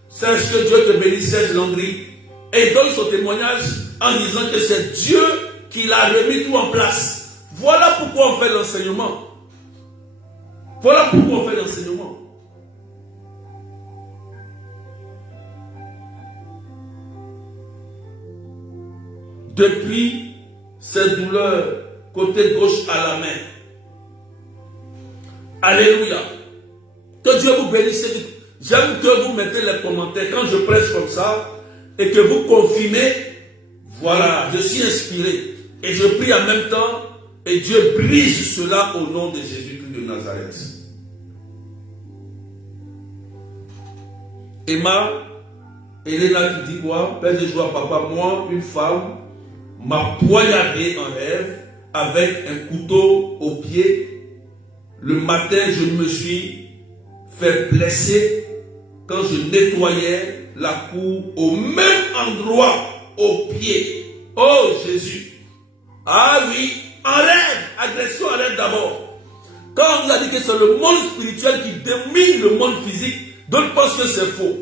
Sache que Dieu te bénisse, Serge Landry. Et il donne son témoignage en disant que c'est Dieu qui l'a remis tout en place. Voilà pourquoi on fait l'enseignement. Voilà pourquoi on fait l'enseignement. Depuis ces douleurs, côté gauche à la main. Alléluia. Que Dieu vous bénisse. J'aime que vous mettez les commentaires quand je prêche comme ça et que vous confirmez. Voilà, je suis inspiré. Et je prie en même temps et Dieu brise cela au nom de Jésus-Christ de Nazareth. Emma, Elena qui dit quoi? Père de joie, papa, moi, une femme m'a poignardé en rêve avec un couteau au pied. Le matin, je me suis fait blesser quand je nettoyais la cour au même endroit, au pied. Oh Jésus! Ah oui, en rêve, agression en rêve d'abord. Quand on vous a dit que c'est le monde spirituel qui domine le monde physique, d'autres pensent que c'est faux.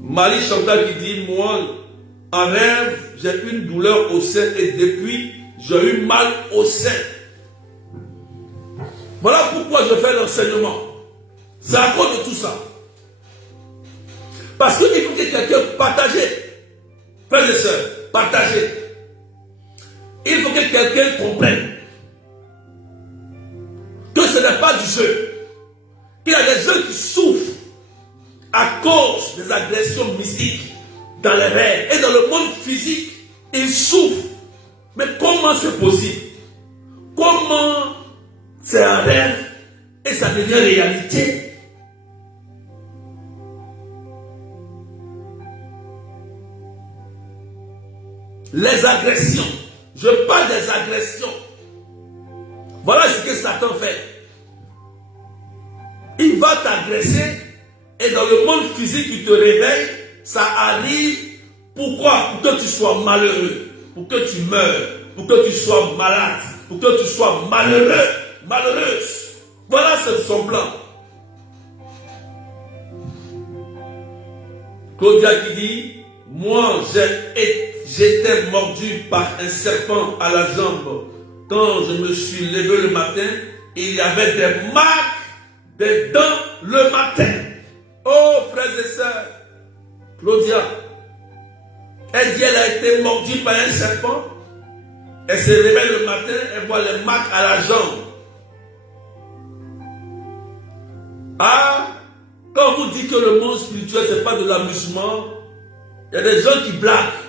Marie Chantal qui dit, moi, en rêve, j'ai une douleur au sein et depuis, j'ai eu mal au sein. Voilà pourquoi je fais l'enseignement. C'est à cause de tout ça. Parce qu'il faut que quelqu'un partage. Frères et sœurs, partagez. Il faut que quelqu'un comprenne que ce n'est pas du jeu. Il y a des gens qui souffrent des agressions mystiques dans les rêves. Et dans le monde physique, il souffre. Mais comment c'est possible? Comment c'est un rêve et ça devient réalité? Les agressions. Je parle des agressions. Voilà ce que Satan fait. Il va t'agresser et dans le monde physique, tu te réveilles, ça arrive. Pourquoi? Pour que tu sois malheureux, pour que tu meurs, pour que tu sois malade, pour que tu sois malheureux, malheureuse. Voilà son plan. Claudia qui dit, moi j'étais mordu par un serpent à la jambe. Quand je me suis levé le matin, il y avait des marques des dents le matin. Oh, frères et sœurs, Claudia, elle dit qu'elle a été mordue par un serpent. Elle se réveille le matin, elle voit les marques à la jambe. Ah, quand on vous dit que le monde spirituel, ce n'est pas de l'amusement, il y a des gens qui blaguent.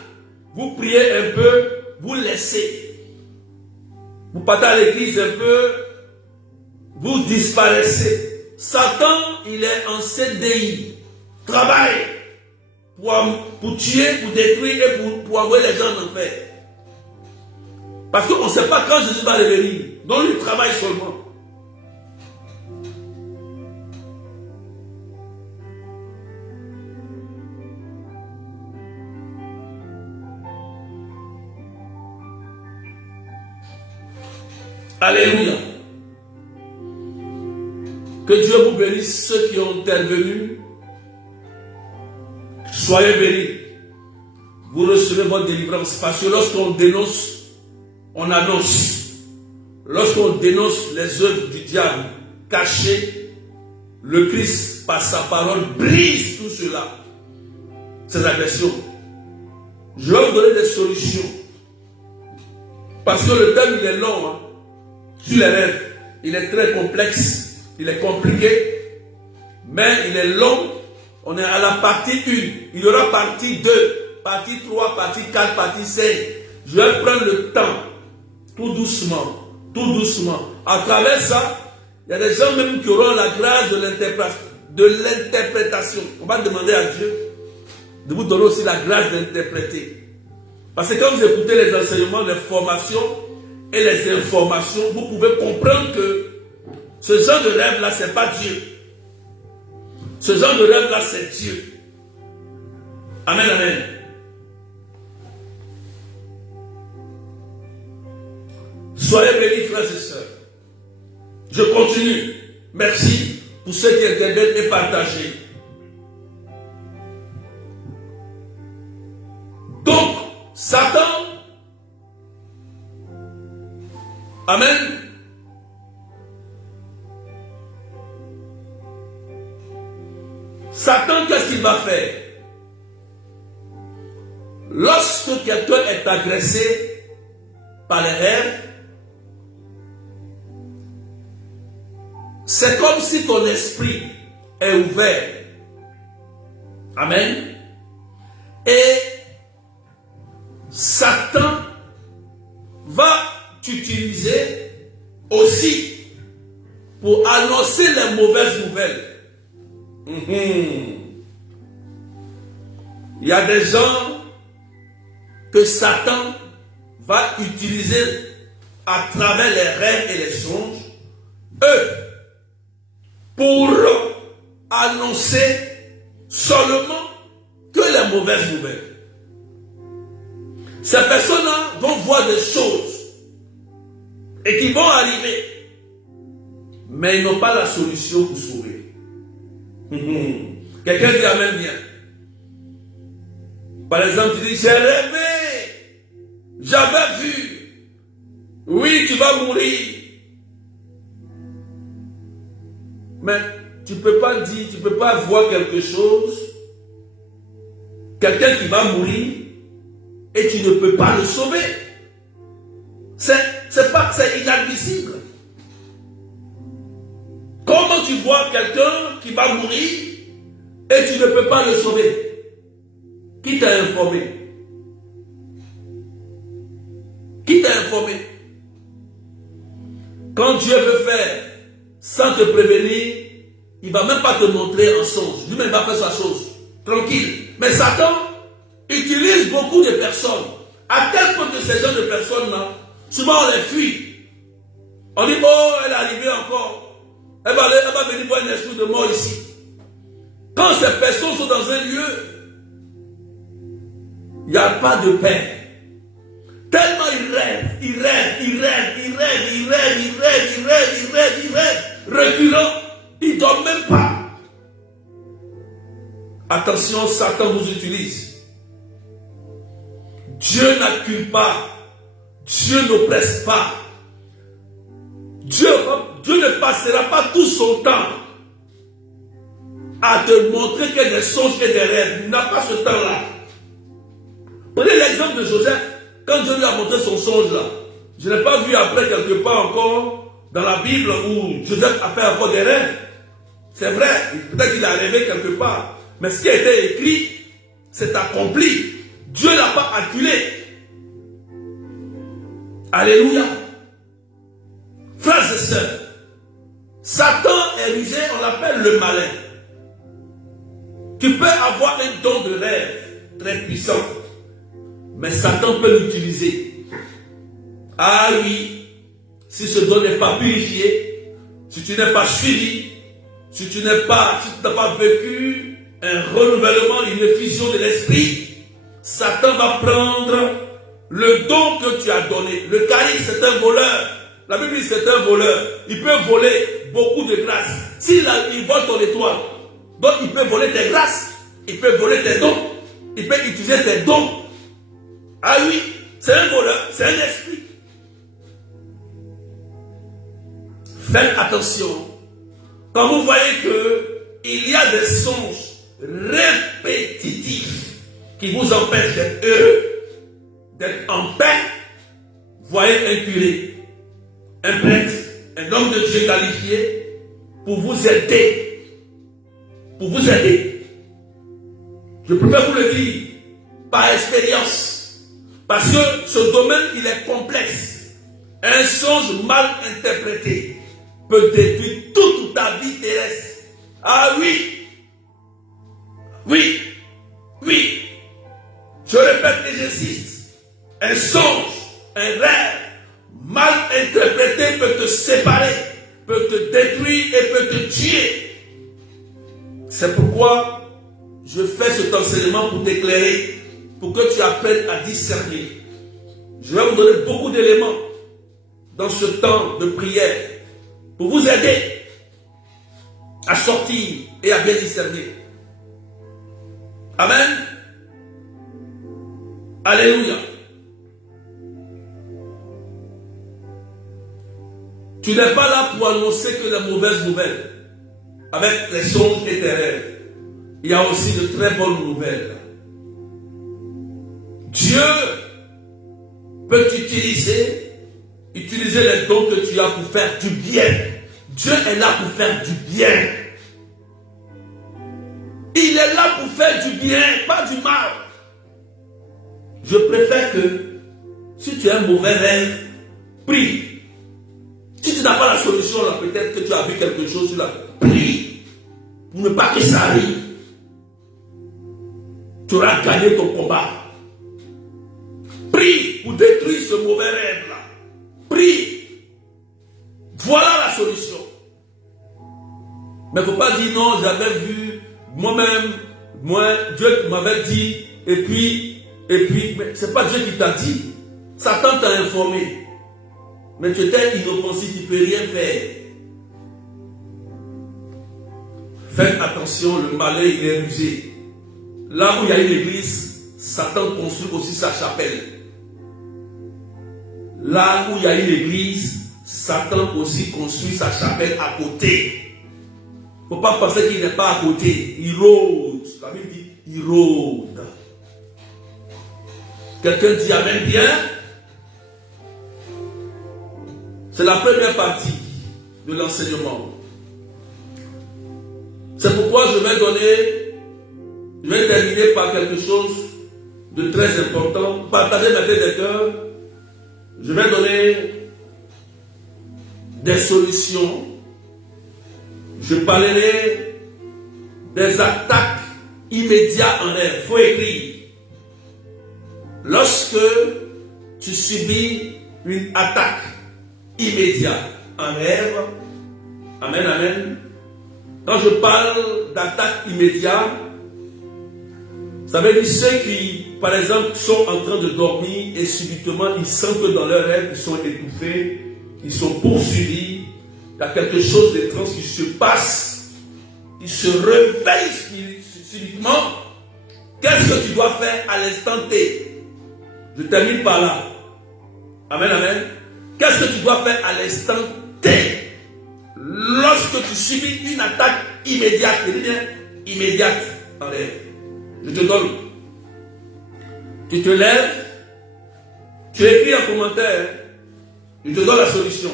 Vous priez un peu, vous laissez. Vous partez à l'église un peu, vous disparaissez. Satan, il est en CDI. Travaille pour tuer, pour détruire et pour envoyer les gens en enfer. Parce qu'on ne sait pas quand Jésus va revenir. Donc il travaille seulement. Alléluia. Que Dieu vous bénisse, ceux qui ont intervenu. Soyez bénis. Vous recevez votre délivrance. Parce que lorsqu'on dénonce, on annonce. Lorsqu'on dénonce les œuvres du diable cachées, le Christ, par sa parole, brise tout cela. Ces agressions. Je vais vous donner des solutions. Parce que le thème, il est long. Hein. Sur les rêves, il est très complexe, il est compliqué, mais il est long. On est à la partie 1, il y aura partie 2, partie 3, partie 4, partie 5. Je vais prendre le temps, tout doucement, tout doucement. À travers ça, il y a des gens même qui auront la grâce de l'interprétation. On va demander à Dieu de vous donner aussi la grâce d'interpréter. Parce que quand vous écoutez les enseignements, les formations, et les informations, vous pouvez comprendre que ce genre de rêve-là, ce n'est pas Dieu. Ce genre de rêve-là, c'est Dieu. Amen, amen. Soyez bénis, frères et sœurs. Je continue. Merci pour ceux qui interviennent et partagent. Donc, Satan, amen. Satan, qu'est-ce qu'il va faire? Lorsque quelqu'un est agressé par les rêves, c'est comme si ton esprit est ouvert. Amen. Et Satan va t'utiliser aussi pour annoncer les mauvaises nouvelles. Il y a des gens que Satan va utiliser à travers les rêves et les songes, eux, pour annoncer seulement que les mauvaises nouvelles. Ces personnes-là vont voir des choses et qui vont arriver, mais ils n'ont pas la solution pour sauver. Quelqu'un dit amen bien. Par exemple, tu dis, j'ai rêvé, j'avais vu, oui, tu vas mourir. Mais tu ne peux pas dire, tu ne peux pas voir quelque chose, quelqu'un qui va mourir, et tu ne peux pas le sauver. C'est inadmissible. Comment tu vois quelqu'un qui va mourir et tu ne peux pas le sauver. Qui t'a informé? Qui t'a informé? Quand Dieu veut faire sans te prévenir, il ne va même pas te montrer en songe. Lui-même va faire sa chose. Tranquille. Mais Satan utilise beaucoup de personnes. À tel point que ces gens de personnes-là, souvent on les fuit. On dit, oh, elle est arrivée encore. Elle va venir voir un esprit de mort ici. Quand ces personnes sont dans un lieu, il n'y a pas de paix. Tellement ils rêvent, reculant, ils ne dorment même pas. Attention, Satan vous utilise. Dieu n'accule pas, Dieu n'oppresse pas. Dieu ne passera pas tout son temps à te montrer qu'il y a des songes et des rêves. Il n'a pas ce temps-là. Prenez l'exemple de Joseph. Quand Dieu lui a montré son songe là, je n'ai pas vu après quelque part encore dans la Bible où Joseph a fait encore des rêves. C'est vrai, peut-être qu'il a rêvé quelque part. Mais ce qui a été écrit, c'est accompli. Dieu ne l'a pas acculé. Alléluia. Frères et sœurs, Satan est rusé, on l'appelle le malin. Tu peux avoir un don de rêve très puissant, mais Satan peut l'utiliser. Ah oui, si ce don n'est pas purifié, si tu n'es pas suivi, si tu n'as pas vécu un renouvellement, une effusion de l'esprit, Satan va prendre le don que tu as donné. Le charisme, c'est un voleur. La Bible dit c'est un voleur. Il peut voler beaucoup de grâces. S'il vole ton étoile, donc il peut voler tes grâces. Il peut voler tes dons. Il peut utiliser tes dons. Ah oui, c'est un voleur, c'est un esprit. Faites attention. Quand vous voyez qu'il y a des songes répétitifs qui vous empêchent d'être heureux, d'être en paix, voyez un curé, un prêtre, un homme de Dieu qualifié pour vous aider. Pour vous aider. Je préfère vous le dire par expérience. Parce que ce domaine, il est complexe. Un songe mal interprété peut détruire toute ta vie terrestre. Ah oui. Oui. Oui. Je répète et j'insiste. Un songe, un rêve mal interprété peut te séparer, peut te détruire et peut te tuer. C'est pourquoi je fais cet enseignement pour t'éclairer, pour que tu apprennes à discerner. Je vais vous donner beaucoup d'éléments dans ce temps de prière pour vous aider à sortir et à bien discerner. Amen. Alléluia. Tu n'es pas là pour annoncer que les mauvaises nouvelles. Avec les songes et tes rêves, il y a aussi de très bonnes nouvelles. Dieu peut utiliser les dons que tu as pour faire du bien. Dieu est là pour faire du bien. Il est là pour faire du bien, pas du mal. Je préfère que si tu as un mauvais rêve, prie. Si tu n'as pas la solution là, peut-être que tu as vu quelque chose là, prie pour ne pas que ça arrive. Tu auras gagné ton combat. Prie pour détruire ce mauvais rêve là. Prie. Voilà la solution. Mais il ne faut pas dire non, j'avais vu moi-même, Dieu m'avait dit, et puis, mais ce n'est pas Dieu qui t'a dit. Satan t'a informé. Mais tu étais inoffensif, tu ne peux rien faire. Faites attention, le malin il est rusé. Là où il y a une église, Satan construit aussi sa chapelle. Là où il y a une église, Satan aussi construit sa chapelle à côté. Il ne faut pas penser qu'il n'est pas à côté. Il rôde. La Bible dit, il rôde. Quelqu'un dit amen bien. C'est la première partie de l'enseignement. C'est pourquoi je vais donner Je vais terminer par quelque chose de très important. Partager ma tête de cœur. Je vais donner des solutions. Je parlerai des attaques immédiates en rêve. Il faut écrire. Lorsque tu subis une attaque immédiate en rêve, amen, amen. Quand je parle d'attaque immédiate, ça veut dire ceux qui, par exemple, sont en train de dormir et subitement ils sentent que dans leur rêve, ils sont étouffés, ils sont poursuivis, il y a quelque chose d'étrange qui se passe, ils se réveillent subitement. Qu'est-ce que tu dois faire à l'instant T? Je termine par là. Amen, amen. Qu'est-ce que tu dois faire à l'instant T? Lorsque tu subis une attaque immédiate, je dis bien immédiate en rêve. Je te donne. Tu te lèves, tu écris un commentaire, je te donne la solution.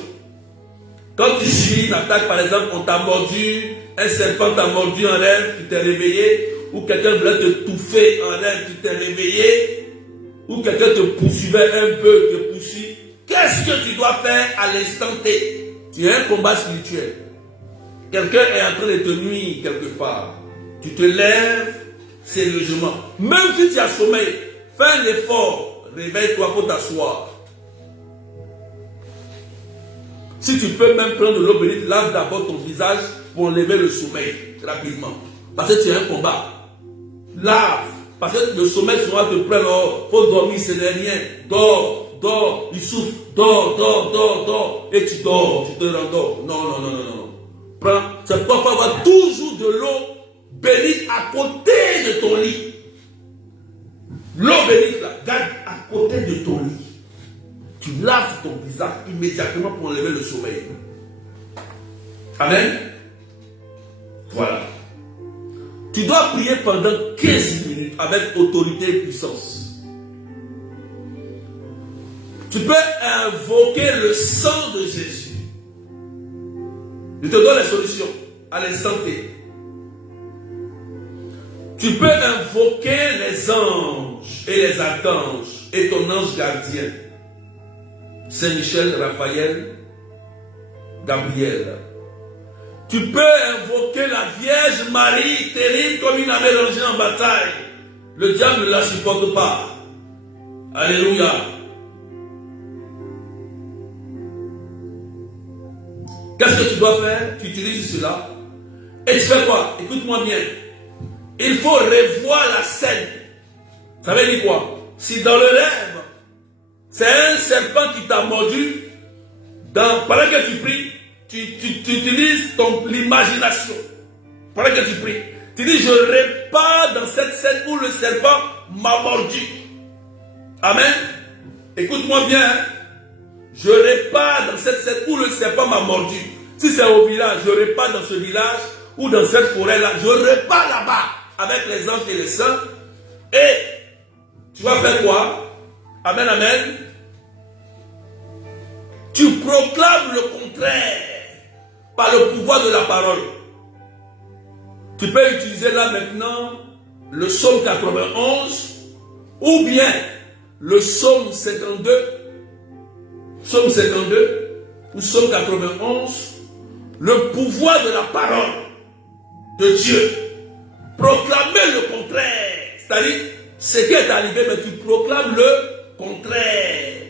Quand tu subis une attaque, par exemple, on t'a mordu, un serpent t'a mordu en rêve, tu t'es réveillé, ou quelqu'un voulait te touffer en rêve, tu t'es réveillé, ou quelqu'un te poursuivait un peu, te poursuit. Qu'est-ce que tu dois faire à l'instant T? Tu as un combat spirituel. Quelqu'un est en train de te nuire quelque part. Tu te lèves sérieusement. Même si tu as sommeil, fais un effort. Réveille-toi pour t'asseoir. Si tu peux même prendre de l'eau bénite, lave d'abord ton visage pour enlever le sommeil rapidement. Parce que tu as un combat. Lave. Parce que le sommeil souvent te prend. Il faut dormir, ce n'est rien. Dors. Dors, il souffle, dors, et tu dors, tu te rendors. Non. Prends, c'est pourquoi il faut avoir toujours de l'eau bénite à côté de ton lit. L'eau bénite, là, garde à côté de ton lit. Tu laves ton visage immédiatement pour enlever le sommeil. Amen. Voilà. Tu dois prier pendant 15 minutes avec autorité et puissance. Tu peux invoquer le sang de Jésus. Je te donne la solution à l'instant T. Tu peux invoquer les anges et les archanges et ton ange gardien. Saint-Michel, Raphaël, Gabriel. Tu peux invoquer la Vierge Marie, terrible comme une âme rangée en bataille. Le diable ne la supporte pas. Alléluia. Qu'est-ce que tu dois faire? Tu utilises cela. Et tu fais quoi? Écoute-moi bien. Il faut revoir la scène. Ça veut dire quoi? Si dans le rêve, c'est un serpent qui t'a mordu, pendant que tu pries, tu utilises l'imagination. Pendant que tu pries, tu dis, je repars dans cette scène où le serpent m'a mordu. Amen. Écoute-moi bien. Je repars dans cette scène où le serpent m'a mordu. Si c'est au village, je repars dans ce village ou dans cette forêt-là. Je repars là-bas avec les anges et les saints. Et tu vas faire quoi? Amen, amen. Tu proclames le contraire par le pouvoir de la parole. Tu peux utiliser là maintenant le psaume 91 ou bien le psaume 52. Psaume 52 ou Psaume 91, le pouvoir de la parole de Dieu. Proclamer le contraire. C'est-à-dire, ce qui est arrivé, mais tu proclames le contraire.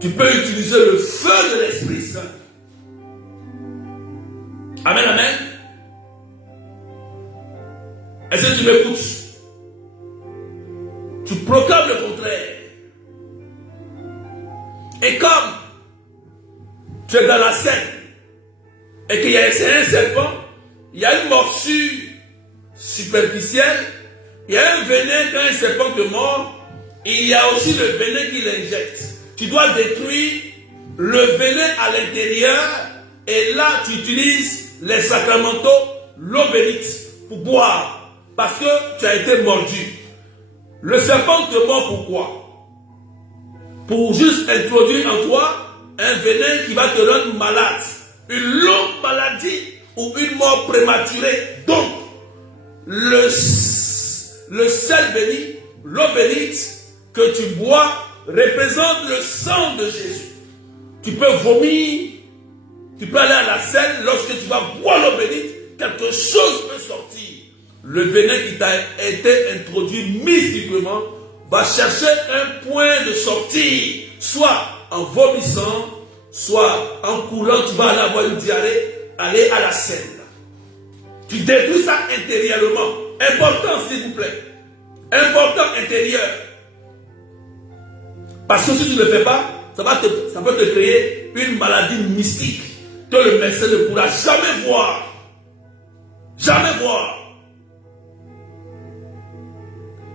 Tu peux utiliser le feu de l'Esprit Saint. Amen, amen. Est-ce que tu m'écoutes? Tu proclames le contraire. Et comme tu es dans la scène et qu'il y a un serpent, il y a une morsure superficielle, il y a un venin quand un serpent te mord, et il y a aussi le venin qu'il injecte. Tu dois détruire le venin à l'intérieur et là tu utilises les sacramentaux, l'eau bénite pour boire parce que tu as été mordu. Le serpent te mord pourquoi? Pour juste introduire en toi un venin qui va te rendre malade. Une longue maladie ou une mort prématurée. Donc, le sel béni, l'eau bénite que tu bois représente le sang de Jésus. Tu peux vomir, tu peux aller à la selle, lorsque tu vas boire l'eau bénite, quelque chose peut sortir. Le venin qui t'a été introduit mystiquement va chercher un point de sortie, soit en vomissant, soit en courant, tu vas aller avoir une diarrhée, aller à la selle. Tu détruis ça intérieurement. Important, s'il vous plaît. Important intérieur. Parce que si tu ne le fais pas, ça peut te créer une maladie mystique que le médecin ne pourra jamais voir. Jamais voir.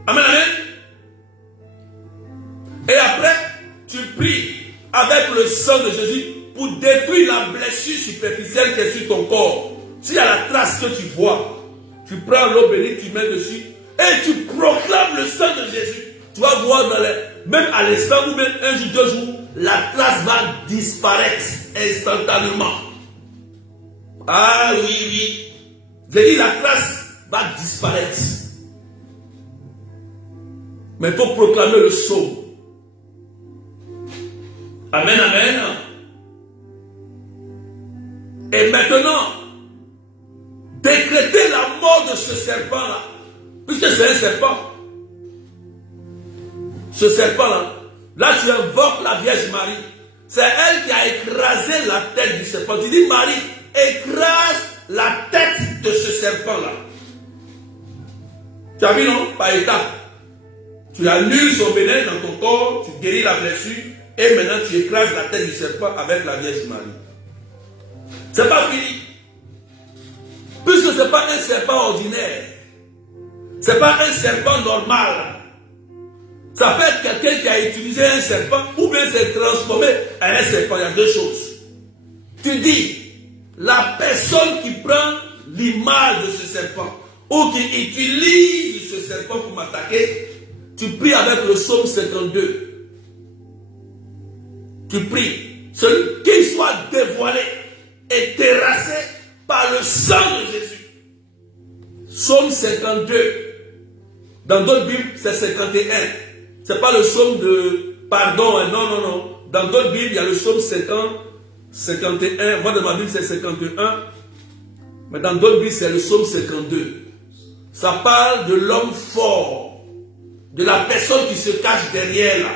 Amen, amen. Et après, tu pries avec le sang de Jésus pour détruire la blessure superficielle qui est sur ton corps. S'il y a la trace que tu vois, tu prends l'eau bénite, tu mets dessus et tu proclames le sang de Jésus. Tu vas voir même à l'instant ou même un jour, 2 jours, la trace va disparaître instantanément. Ah oui, oui. J'ai dit la trace va disparaître. Mais il faut proclamer le psaume. Amen, amen. Et maintenant, décrétez la mort de ce serpent-là. Puisque c'est un serpent. Ce serpent-là, là tu invoques la Vierge Marie. C'est elle qui a écrasé la tête du serpent. Tu dis, Marie, écrase la tête de ce serpent-là. Tu as vu, non? Par étapes. Tu annules son venin dans ton corps, tu guéris la blessure, et maintenant tu écrases la tête du serpent avec la Vierge Marie. C'est pas fini. Puisque ce n'est pas un serpent ordinaire. Ce n'est pas un serpent normal. Ça peut être quelqu'un qui a utilisé un serpent ou bien s'est transformé en un serpent. Il y a 2 choses. Tu dis, la personne qui prend l'image de ce serpent ou qui utilise ce serpent pour m'attaquer, tu pries avec le psaume 52. Tu pries, celui qui soit dévoilé et terrassé par le sang de Jésus. Psaume 52. Dans d'autres Bibles, c'est 51. Ce n'est pas le psaume de pardon. Non, non, non. Dans d'autres Bibles, il y a le psaume 50, 51. Moi, dans ma Bible, c'est 51. Mais dans d'autres Bibles, c'est le psaume 52. Ça parle de l'homme fort, de la personne qui se cache derrière là,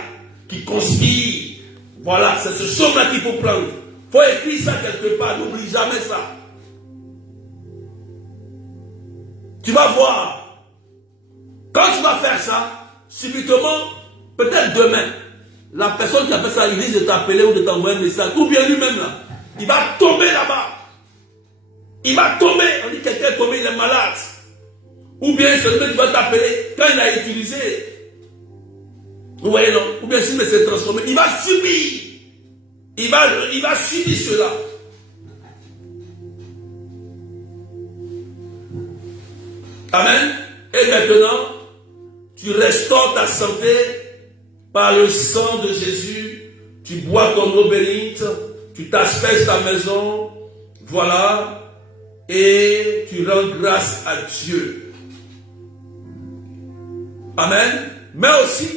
qui conspire. Voilà, c'est ce psaume-là qu'il faut prendre. Il faut écrire ça quelque part, n'oublie jamais ça. Tu vas voir, quand tu vas faire ça, subitement, peut-être demain, la personne qui a fait ça, il risque de t'appeler ou de t'envoyer un message, ou bien lui-même là, il va tomber là-bas. Il va tomber, on dit quelqu'un est tombé, il est malade. Ou bien celui qui va t'appeler, quand il a utilisé, vous voyez non, ou bien s'il s'est transformé, il va subir. Il va subir cela. Amen. Et maintenant, tu restaures ta santé par le sang de Jésus. Tu bois ton eau bénite, tu t'asperges ta maison, voilà, et tu rends grâce à Dieu. Amen. Mais aussi,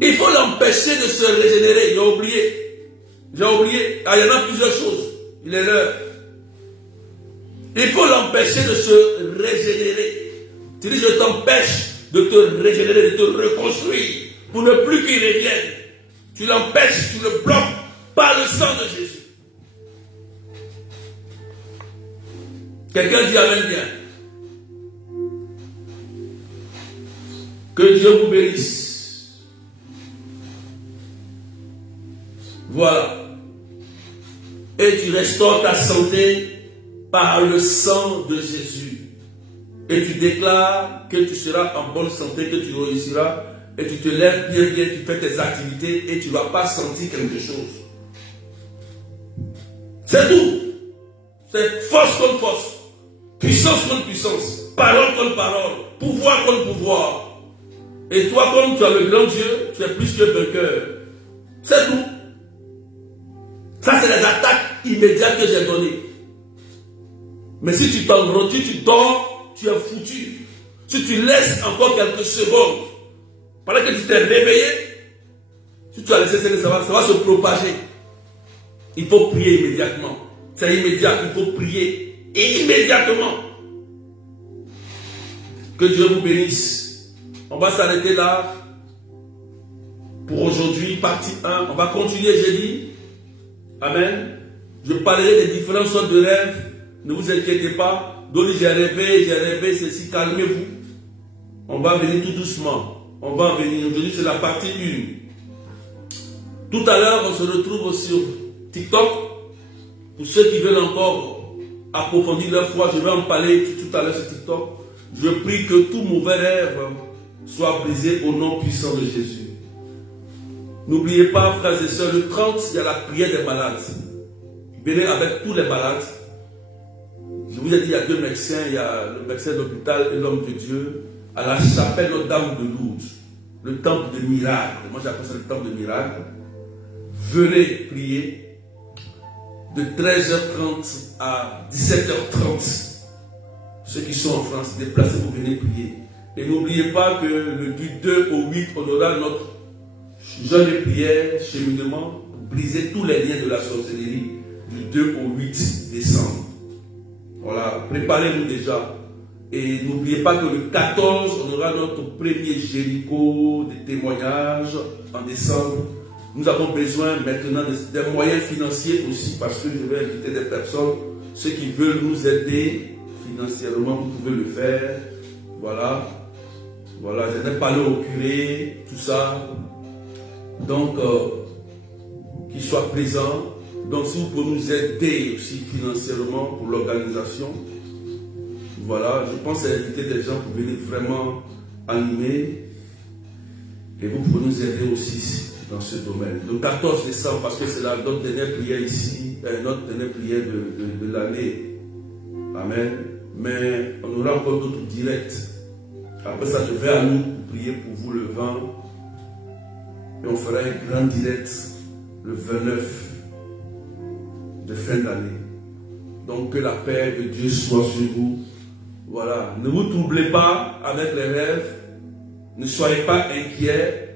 il faut l'empêcher de se régénérer. J'ai oublié. Ah, il y en a plusieurs choses. Il est l'heure. Il faut l'empêcher de se régénérer. Tu dis, je t'empêche de te régénérer, de te reconstruire, pour ne plus qu'il revienne. Tu l'empêches, tu le bloques par le sang de Jésus. Quelqu'un dit amen bien. Que Dieu vous bénisse. Voilà. Et tu restaures ta santé par le sang de Jésus. Et tu déclares que tu seras en bonne santé, que tu réussiras. Et tu te lèves bien, tu fais tes activités et tu ne vas pas sentir quelque chose. C'est tout. C'est force contre force. Puissance contre puissance. Parole contre parole. Pouvoir contre pouvoir. Et toi, comme tu as le grand Dieu, tu es plus que vainqueur. C'est tout. Ça, c'est les attaques immédiates que j'ai données. Mais si tu t'engrantis, tu dors, tu es foutu. Si tu laisses encore quelques secondes, pendant que tu t'es réveillé, si tu as laissé ça va se propager. Il faut prier immédiatement. C'est immédiat, il faut prier immédiatement. Que Dieu vous bénisse. On va s'arrêter là pour aujourd'hui, partie 1. On va continuer jeudi. Amen. Je parlerai des différentes sortes de rêves. Ne vous inquiétez pas. Donc j'ai rêvé ceci. Calmez-vous. On va venir tout doucement. On va venir. Aujourd'hui, c'est la partie 1. Tout à l'heure, on se retrouve sur TikTok. Pour ceux qui veulent encore approfondir leur foi, je vais en parler tout à l'heure sur TikTok. Je prie que tout mauvais rêve soit brisé au nom puissant de Jésus. N'oubliez pas, frères et sœurs, le 30, il y a la prière des malades. Venez avec tous les malades. Je vous ai dit, il y a 2 médecins, il y a le médecin de l'hôpital et l'homme de Dieu, à la chapelle Notre-Dame de Lourdes, le temple de miracle. Moi, j'appelle ça le temple de miracle. Venez prier de 13h30 à 17h30. Ceux qui sont en France, déplacez-vous, venez prier. Et n'oubliez pas que du 2 au 8, on aura notre jeûne de prière, cheminement, briser tous les liens de la sorcellerie du 2 au 8 décembre. Voilà, préparez-vous déjà. Et n'oubliez pas que le 14, on aura notre premier Jéricho de témoignages en décembre. Nous avons besoin maintenant des moyens financiers aussi, parce que je vais inviter des personnes, ceux qui veulent nous aider financièrement, vous pouvez le faire. Voilà. Voilà, je n'ai pas parlé au curé, tout ça. Donc, qu'il soit présent. Donc, si vous pouvez nous aider aussi financièrement pour l'organisation, voilà, je pense à inviter des gens pour venir vraiment animer. Et vous pouvez nous aider aussi dans ce domaine. Le 14 décembre, parce que c'est notre dernière prière ici, notre dernière prière de l'année. Amen. Mais on aura encore d'autres directs. Après ça, je vais à nous pour prier pour vous le 20. Et on fera un grand direct le 29 de fin d'année. Donc que la paix de Dieu soit sur vous. Voilà. Ne vous troublez pas avec les rêves. Ne soyez pas inquiets.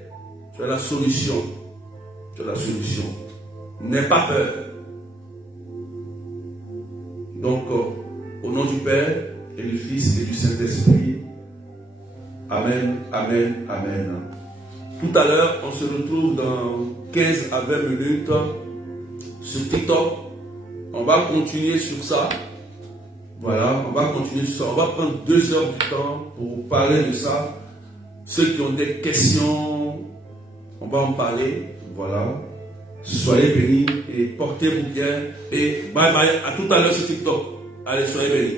Tu as la solution. Tu as la solution. N'aie pas peur. Donc, au nom du Père et du Fils et du Saint-Esprit. Amen, amen, amen. Tout à l'heure, on se retrouve dans 15 à 20 minutes sur TikTok. On va continuer sur ça. Voilà, on va continuer sur ça. On va prendre 2 heures du temps pour parler de ça. Ceux qui ont des questions, on va en parler. Voilà. Soyez bénis et portez-vous bien. Et bye bye. À tout à l'heure sur TikTok. Allez, soyez bénis.